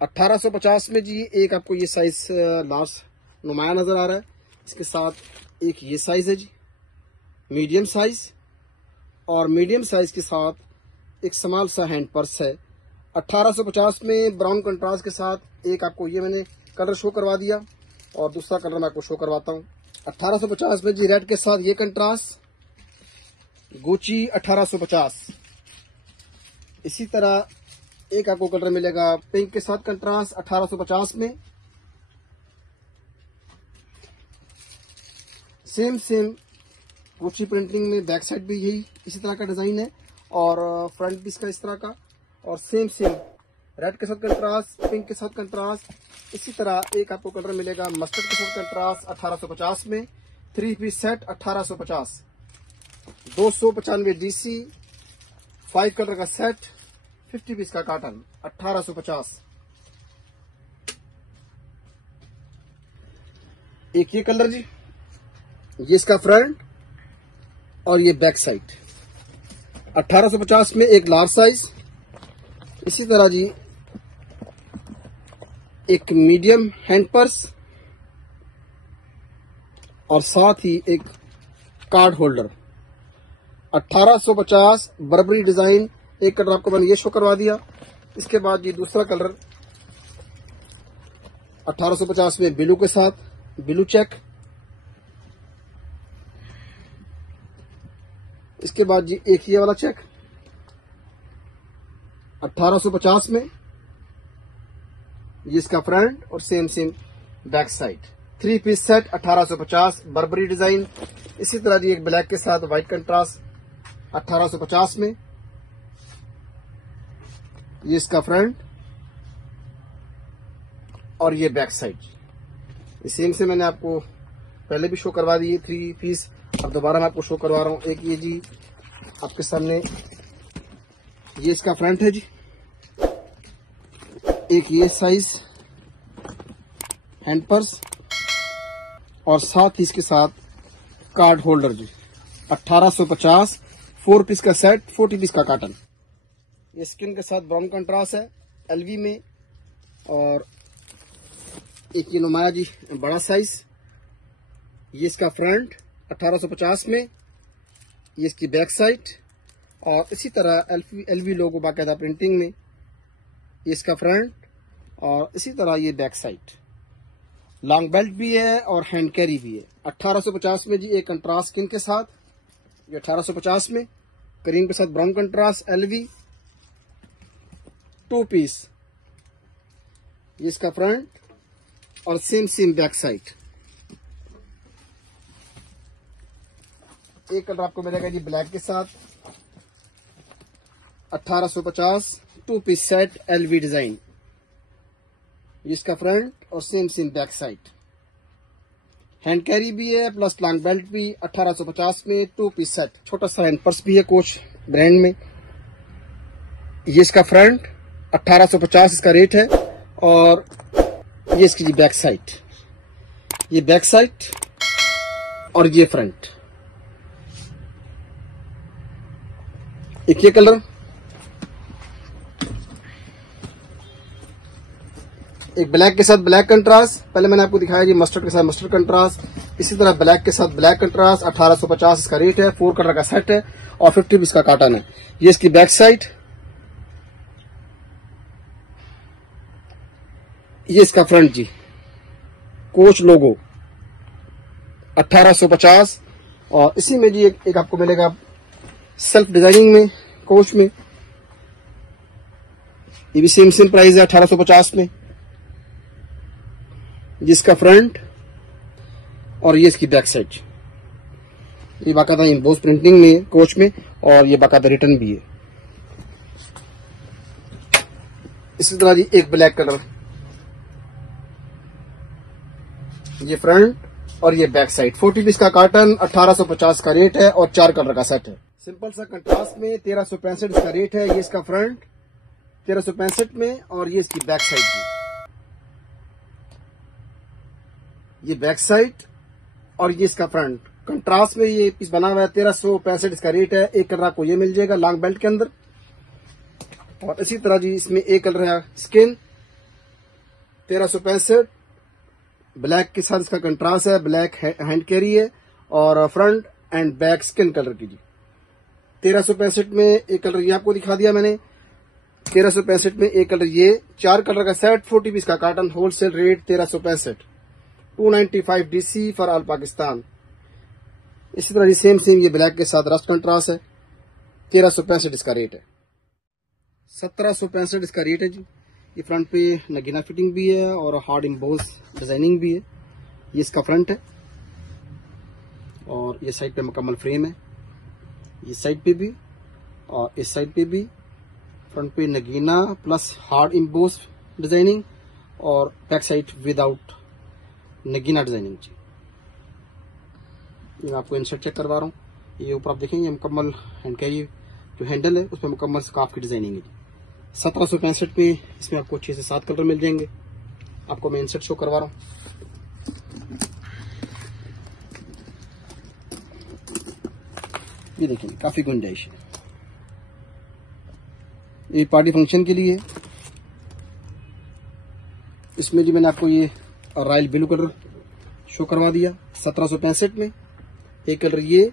1850 में जी। एक आपको ये साइज लार्ज नुमाया नजर आ रहा है, इसके साथ एक ये साइज है जी मीडियम साइज, और मीडियम साइज के साथ एक स्मॉल सा हैंड पर्स है। 1850 में ब्राउन कंट्रास्ट के साथ एक आपको ये मैंने कलर शो करवा दिया और दूसरा कलर मैं आपको शो करवाता हूँ। 1850 में जी रेड के साथ ये कंट्रास्ट गुची 1850। इसी तरह एक आपको कलर मिलेगा पिंक के साथ कंट्रास्ट 1850 में। सेम गुची प्रिंटिंग में बैक साइड भी यही इसी तरह का डिजाइन है और फ्रंट भी इसका इस तरह का, और सेम रेड के साथ कंट्रास्ट, पिंक के साथ कंट्रास्ट। इसी तरह एक आपको कलर मिलेगा मस्टर्ड के साथ कंट्रास्ट 1850 में। 3 पीस सेट 1850। 295 डीसी 5 कलर का सेट 50 पीस का कॉटन 1850। एक ये कलर जी, ये इसका फ्रंट और ये बैक साइड 1850 में एक लार्ज साइज। इसी तरह जी एक मीडियम हैंड पर्स और साथ ही एक कार्ड होल्डर 1850 बर्बरी डिजाइन। एक कलर आपको मैंने ये शो करवा दिया। इसके बाद ये दूसरा कलर 1850 में ब्लू के साथ, ब्लू चेक। इसके बाद जी एक ये वाला चेक 1850 में, ये इसका फ्रंट और same back side. 3 piece set 1850 Burberry design. इसी तरह जी एक ब्लैक के साथ व्हाइट कंट्रास्ट 1850 में, ये इसका फ्रंट और ये बैक साइड। ये सेम से मैंने आपको पहले भी शो करवा दी है 3 पीस, अब दोबारा मैं आपको शो करवा रहा हूं। एक ये जी आपके सामने, ये इसका फ्रंट है जी, एक ये साइज हैंड पर्स और साथ ही इसके साथ कार्ड होल्डर जी 1850 4 पीस का सेट, 40 पीस का काटन। ये स्किन के साथ ब्राउन कंट्रास्ट है एलवी में। और एक ये नुमाया जी बड़ा साइज, ये इसका फ्रंट 1850 में, ये इसकी बैक साइड और इसी तरह एलवी लोगो बाकायदा प्रिंटिंग में, ये इसका फ्रंट और इसी तरह ये बैक साइड। लॉन्ग बेल्ट भी है और हैंड कैरी भी है। 1850 में जी एक कंट्रास्ट स्किन के साथ, ये 1850 में क्रीम के साथ ब्राउन कंट्रास्ट एलवी 2 पीस, ये इसका फ्रंट और सेम बैक साइड। एक कलर आपको मिलेगा जी ब्लैक के साथ 1850 2 पीस सेट एलवी डिजाइन, इसका फ्रंट और same back side. Hand carry भी है प्लस लॉन्ग बेल्ट भी 1850 में 2 पीस सेट। छोटा सा हैंड पर्स भी है कोच ब्रांड में, ये इसका फ्रंट 1850 इसका रेट है और ये इसकी बैक साइड, ये बैक साइड और ये फ्रंट। एक ये कलर, एक ब्लैक के साथ ब्लैक कंट्रास्ट, पहले मैंने आपको दिखाया जी मस्टर्ड के साथ मस्टर्ड कंट्रास्ट। इसी तरह ब्लैक के साथ ब्लैक कंट्रास्ट 1850 इसका रेट है, 4 कलर का सेट है और 50 इसका काटन है। ये इसकी बैक साइड, ये इसका फ्रंट जी कोच लोगो 1850 और इसी में जी एक आपको मिलेगा सेल्फ डिजाइनिंग में कोच में, ये भी सेम प्राइस है 1850 में, जिसका फ्रंट और ये इसकी बैक साइड। ये बाकायदा एम्बोस प्रिंटिंग में कोच में और ये बाकायदा रिटर्न भी है। इसी तरह जी एक ब्लैक कलर, ये फ्रंट और ये बैक साइड। 40 पीस का कार्टन 1850 का रेट है और 4 कलर का सेट है। सिंपल सा कंट्रास्ट में 1365 इसका रेट है। ये इसका फ्रंट 1365 में और ये इसकी बैक साइड की, ये बैक साइड और ये इसका फ्रंट। कंट्रास्ट में ये पीस बना हुआ है 1365 इसका रेट है। एक कलर आपको ये मिल जाएगा लॉन्ग बेल्ट के अंदर और इसी तरह जी इसमें एक कलर है स्किन 1365 ब्लैक के साथ इसका कंट्रास्ट है, ब्लैक हैंड कैरी है और front end back skin colour की जी। 1365 में एक कलर ये आपको दिखा दिया मैंने, 1365 में एक कलर ये, 4 कलर का सेट, 40 पीस का carton, wholesale rate 1365, 295 DC for all Pakistan. इसी तरह सेम ये ब्लैक के साथ रस्ट कंट्रास्ट है, 1365 इसका रेट है। 1765 इसका रेट है जी। ये फ्रंट पे नगीना फिटिंग भी है और हार्ड एम्बोस डिजाइनिंग भी है। ये इसका फ्रंट है और ये साइड पे मुकम्मल फ्रेम है, ये साइड पे भी और इस साइड पे भी। फ्रंट पे नगीना प्लस हार्ड एम्बोस डिजाइनिंग और बैक साइड विदाउट नगीना डिजाइनिंग जी। मैं आपको इंसर्ट चेक करवा रहा हूँ। ये ऊपर आप देखेंगे मुकम्मल हैंड कैरी जो हैंडल है उस पर मुकम्मल स्कार्फ की डिजाइनिंग है। 1765 में इसमें आपको 6 से 7 कलर मिल जाएंगे। आपको मैं इंसर्ट शो करवा रहा हूँ। ये देखिए काफी गुंजाइश है। ये पार्टी फंक्शन के लिए इसमें जो मैंने आपको ये रॉयल ब्लू कलर शो करवा दिया 1765 में। एक कलर ये,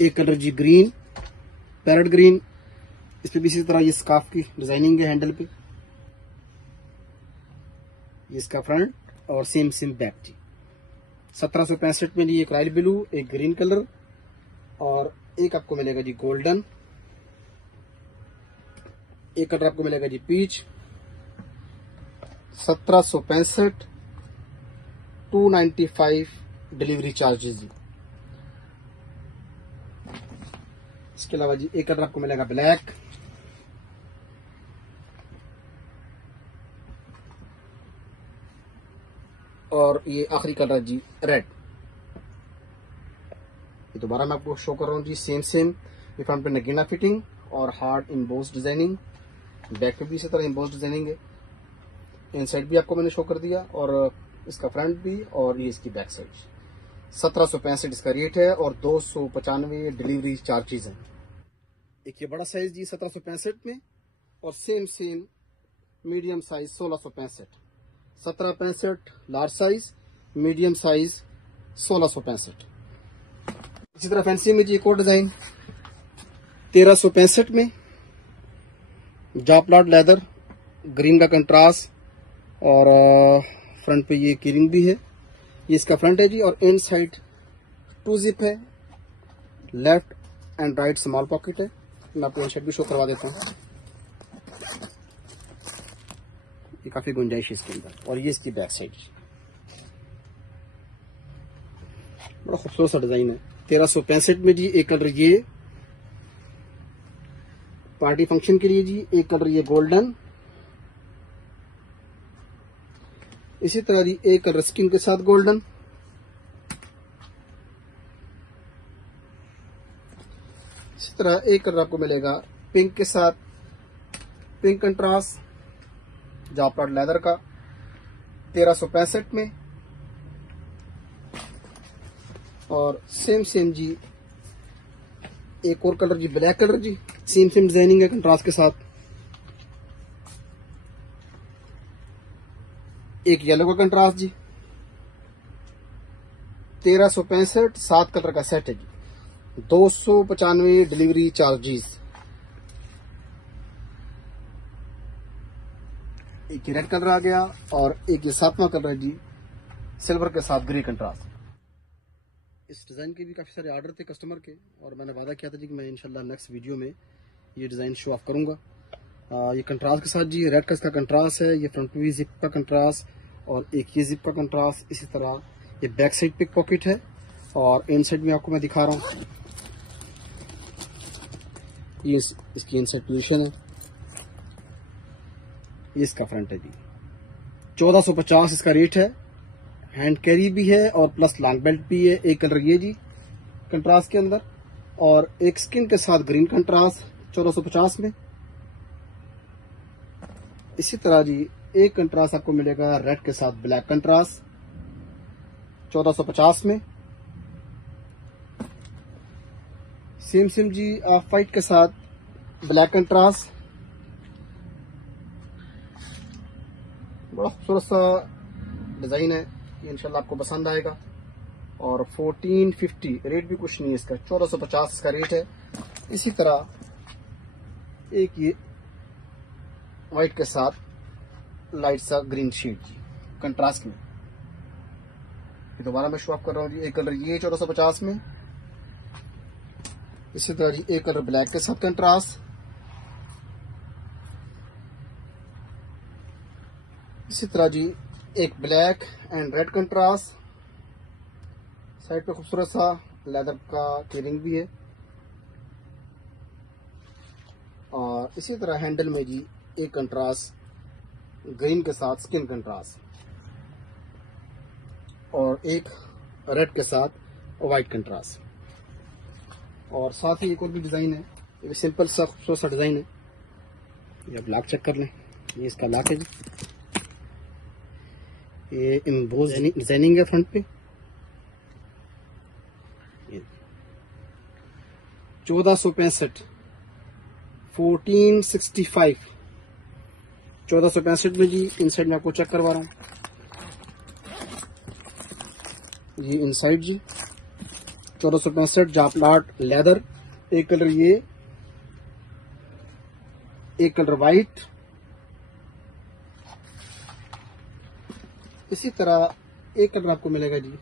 एक कलर जी ग्रीन पैरेट ग्रीन, इस पे भी इसी तरह ये स्कार्फ की डिजाइनिंग है हैंडल पे। ये इसका फ्रंट और सेम सेम बैक जी। 1765 में जी एक रॉयल ब्लू, एक ग्रीन कलर और एक आपको मिलेगा जी गोल्डन, एक कलर आपको मिलेगा जी पीच। 1765, 295 डिलीवरी चार्जेस जी। इसके अलावा जी एक कलर आपको मिलेगा ब्लैक, और ये आखिरी कलर है जी रेड। ये दोबारा मैं आपको शो कर रहा हूँ जी, सेम सेम। ये फ्रंट पे नगीना फिटिंग और हार्ड इम्बोस डिजाइनिंग, बैक पे भी इसी तरह इम्बोस डिजाइनिंग है। इनसाइड भी आपको मैंने शो कर दिया और इसका फ्रंट भी और ये इसकी बैक साइड। 1765 इसका रेट है और 295 डिलीवरी चार्जेस हैं। एक ये बड़ा साइज जी 1765 में और same same medium size 1665। 1765 large size, medium size 1665। इसी तरह फैंसी में जी एक और डिजाइन 1365 में जॉपलाट लेदर, ग्रीन का कंट्रास्ट और फ्रंट पे ये कीरिंग भी है। ये इसका फ्रंट है जी और इन साइड 2 जिप है, left and right small pocket है। मैं आपको इनसाइड भी शो करवा देता हूँ। ये काफी गुंजाइश है इसके अंदर और ये इसकी बैक साइड। बड़ा खूबसूरत सा डिजाइन है। 1365 में जी एक कलर ये पार्टी फंक्शन के लिए जी, एक कलर ये गोल्डन, इसी तरह जी एक कलर स्किन के साथ गोल्डन, इसी तरह एक कलर आपको मिलेगा पिंक के साथ, पिंक कंट्रास्ट जॉपलाट लेदर का 1365 में। और सेम सेम जी एक और कलर जी ब्लैक कलर जी, सेम सेम डिजाइनिंग है कंट्रास्ट के साथ। एक येलो का कंट्रास्ट जी 1365, 7 कलर का सेट है जी। 295 डिलीवरी चार्जेस। एक रेड कलर आ गया और एक ये 7वां कलर है जी सिल्वर के साथ ग्रे कंट्रास्ट। इस डिजाइन के भी काफी सारे ऑर्डर थे कस्टमर के और मैंने वादा किया था जी कि मैं इंशाल्लाह नेक्स्ट वीडियो में ये डिजाइन शो ऑफ करूंगा। ये कंट्रास्ट के साथ जी रेड का इसका कंट्रास्ट है, ये फ्रंट भी जिप का कंट्रास्ट और एक ये जिप का कंट्रास्ट। इसी तरह ये बैक साइड पिक पॉकेट है और इन साइड में आपको मैं दिखा रहा हूँ। ये इसकी इन साइड पोजिशन है, ये इसका फ्रंट है जी। 1450 इसका रेट है। हैंड कैरी भी है और प्लस लॉन्ग बेल्ट भी है। एक कलर ये जी कंट्रास्ट के अंदर और एक स्किन के साथ ग्रीन कंट्रास्ट 1450 में। इसी तरह जी एक कंट्रास्ट आपको मिलेगा रेड के साथ ब्लैक कंट्रास्ट 1450 में। सेम सेम जी ऑफ वाइट के साथ ब्लैक कंट्रास्ट। बड़ा खूबसूरत सा डिजाइन है, ये इंशाल्लाह आपको पसंद आएगा। और 1450 रेट भी कुछ नहीं है इसका, 1450 इसका रेट है। इसी तरह एक ये व्हाइट के साथ लाइट सा ग्रीन शेड जी कंट्रास्ट में। ये दोबारा मैं शो ऑफ कर रहा हूँ जी। एक कलर ये 1450 में, इसी तरह जी एक कलर ब्लैक के साथ कंट्रास्ट, इसी तरह जी एक black and red contrast. Side पे खूबसूरत सा लेदर का केरिंग भी है और इसी तरह हैंडल में जी एक कंट्रास्ट ग्रीन के साथ स्किन कंट्रास्ट और एक रेड के साथ व्हाइट कंट्रास्ट। और साथ ही एक और भी डिजाइन है, ये सिंपल सा खूबसूरत सा डिजाइन है। ये आप लॉक चेक कर लें, ये इसका लॉक है जी। ये एम्बोस डिजाइनिंग है फ्रंट पे। 1465 1465 1465 में जी इनसाइड में आपको चेक करवा रहा हूँ। ये इनसाइड जी 1465 जॉपलाट लेदर। एक कलर ये, एक कलर वाइट, इसी तरह एक कलर आपको मिलेगा जी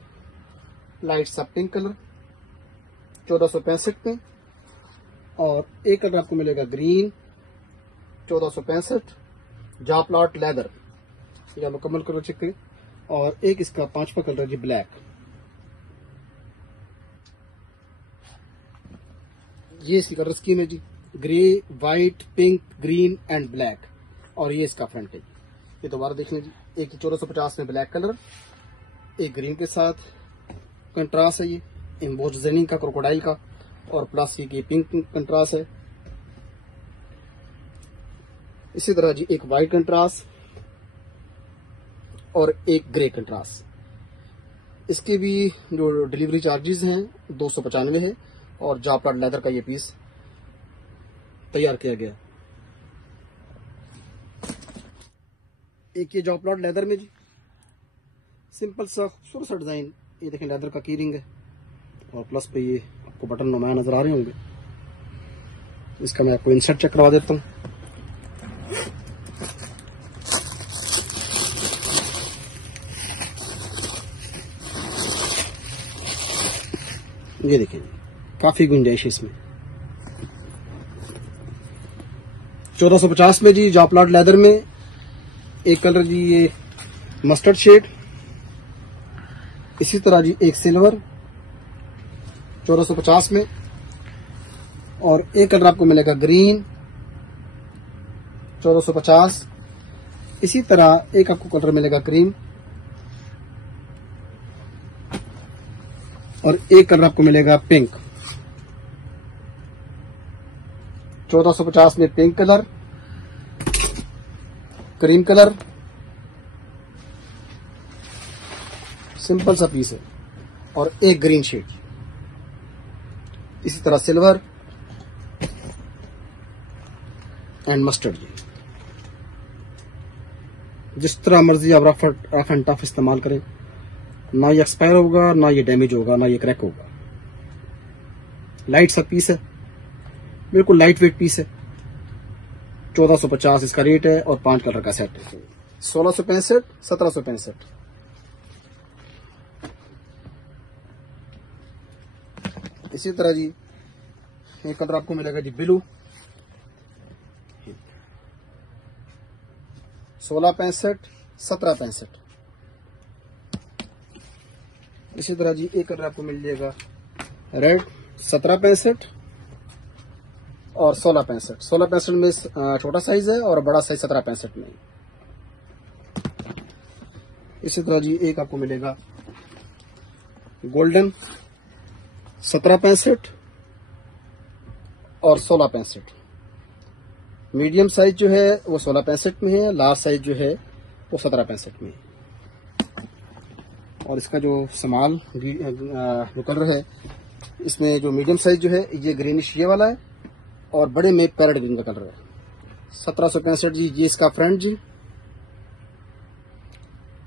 लाइट सा पिंक कलर 1465 में, और एक कलर आपको मिलेगा ग्रीन 1465 जापलॉट लेदर या मुकम्मल कलर चेक करें, और एक इसका 5वां कलर जी ब्लैक। ये इसकी कलर स्कीम है जी, grey white pink green and black, और ये इसका फ्रंट है। ये दोबारा देख लें जी, एक 1450 में ब्लैक कलर, एक ग्रीन के साथ कंट्रास्ट है, ये एम्बोस्ड जेनिंग का क्रोकोडाइल का, और प्लस ये पिंक कंट्रास्ट है। इसी तरह जी एक व्हाइट कंट्रास्ट और एक ग्रे कंट्रास्ट। इसके भी जो डिलीवरी चार्जेस हैं 295 है, और जापलॉट लेदर का ये पीस तैयार किया गया। एक ये जापलॉट लेदर में जी सिंपल सा खूबसूरत सा डिजाइन, ये देखें लेदर का कीरिंग है, और प्लस पे ये आपको बटन नुमाया नजर आ रहे होंगे। इसका मैं आपको इंसर्ट चेक करवा देता हूँ। ये देखें काफी गुंजाइश है इसमें। 1450 में जी जापलॉट लेदर में एक कलर जी ये मस्टर्ड शेड, इसी तरह जी एक सिल्वर 1450 में, और एक कलर आपको मिलेगा ग्रीन 1450। इसी तरह एक आपको कलर मिलेगा क्रीम, और एक कलर आपको मिलेगा पिंक 1450 में, pink colour, cream colour, simple सा पीस है, और एक ग्रीन शेड। इसी तरह सिल्वर एंड मस्टर्ड। जिस तरह मर्जी आप रफ एंड टफ इस्तेमाल करें, ना ये एक्सपायर होगा, ना ये डैमेज होगा, ना ये क्रैक होगा। लाइट सा पीस है, बिल्कुल लाइट वेट पीस है। 1450 इसका रेट है, और 5 कलर का सेट है। 1665 1765। इसी तरह जी एक कलर आपको मिलेगा जी ब्लू 1665 1765। इसी तरह जी एक कलर आपको मिल जाएगा रेड 1765 और 1665। 1665 में छोटा साइज है, और बड़ा साइज 1765 में। इसी तरह जी एक आपको मिलेगा गोल्डन 1765 और 1665। मीडियम साइज जो है वो 1665 में है, लार्ज साइज जो है वो 1765 में है। और इसका जो समाल जो कलर है, इसमें जो मीडियम साइज जो है ये ग्रीनिश ये वाला है, और बड़े में पैरेट ग्रीन का कलर है। 1765 जी ये इसका फ्रंट जी,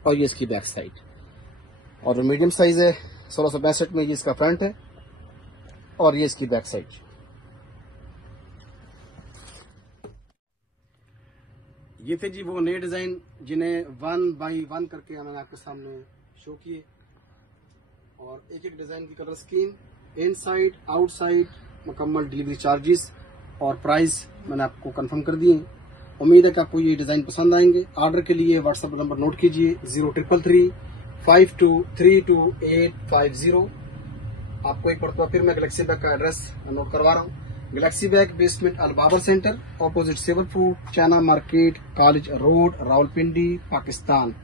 और ये इसकी बैक साइड। और जो मीडियम साइज है 1665 में, ये इसका फ्रंट है, और ये इसकी बैक साइड। ये थे जी वो नए डिजाइन जिन्हें 1 बाई 1 करके मैंने आपके सामने शो किए, और एक एक डिजाइन की कलर स्कीम, इनसाइड आउटसाइड, मुकम्मल डिलीवरी चार्जेस और प्राइस मैंने आपको कंफर्म कर दिए हैं। उम्मीद है कि आपको ये डिजाइन पसंद आएंगे। ऑर्डर के लिए व्हाट्सएप नंबर नोट कीजिए 0333 5232 आपको एक बार फिर मैं गैलेक्सी बैग का एड्रेस नोट करवा रहा हूँ। Galaxy bag basement Albabar centre, opposite savour food, China market, college road, Rawalpindi, Pakistan.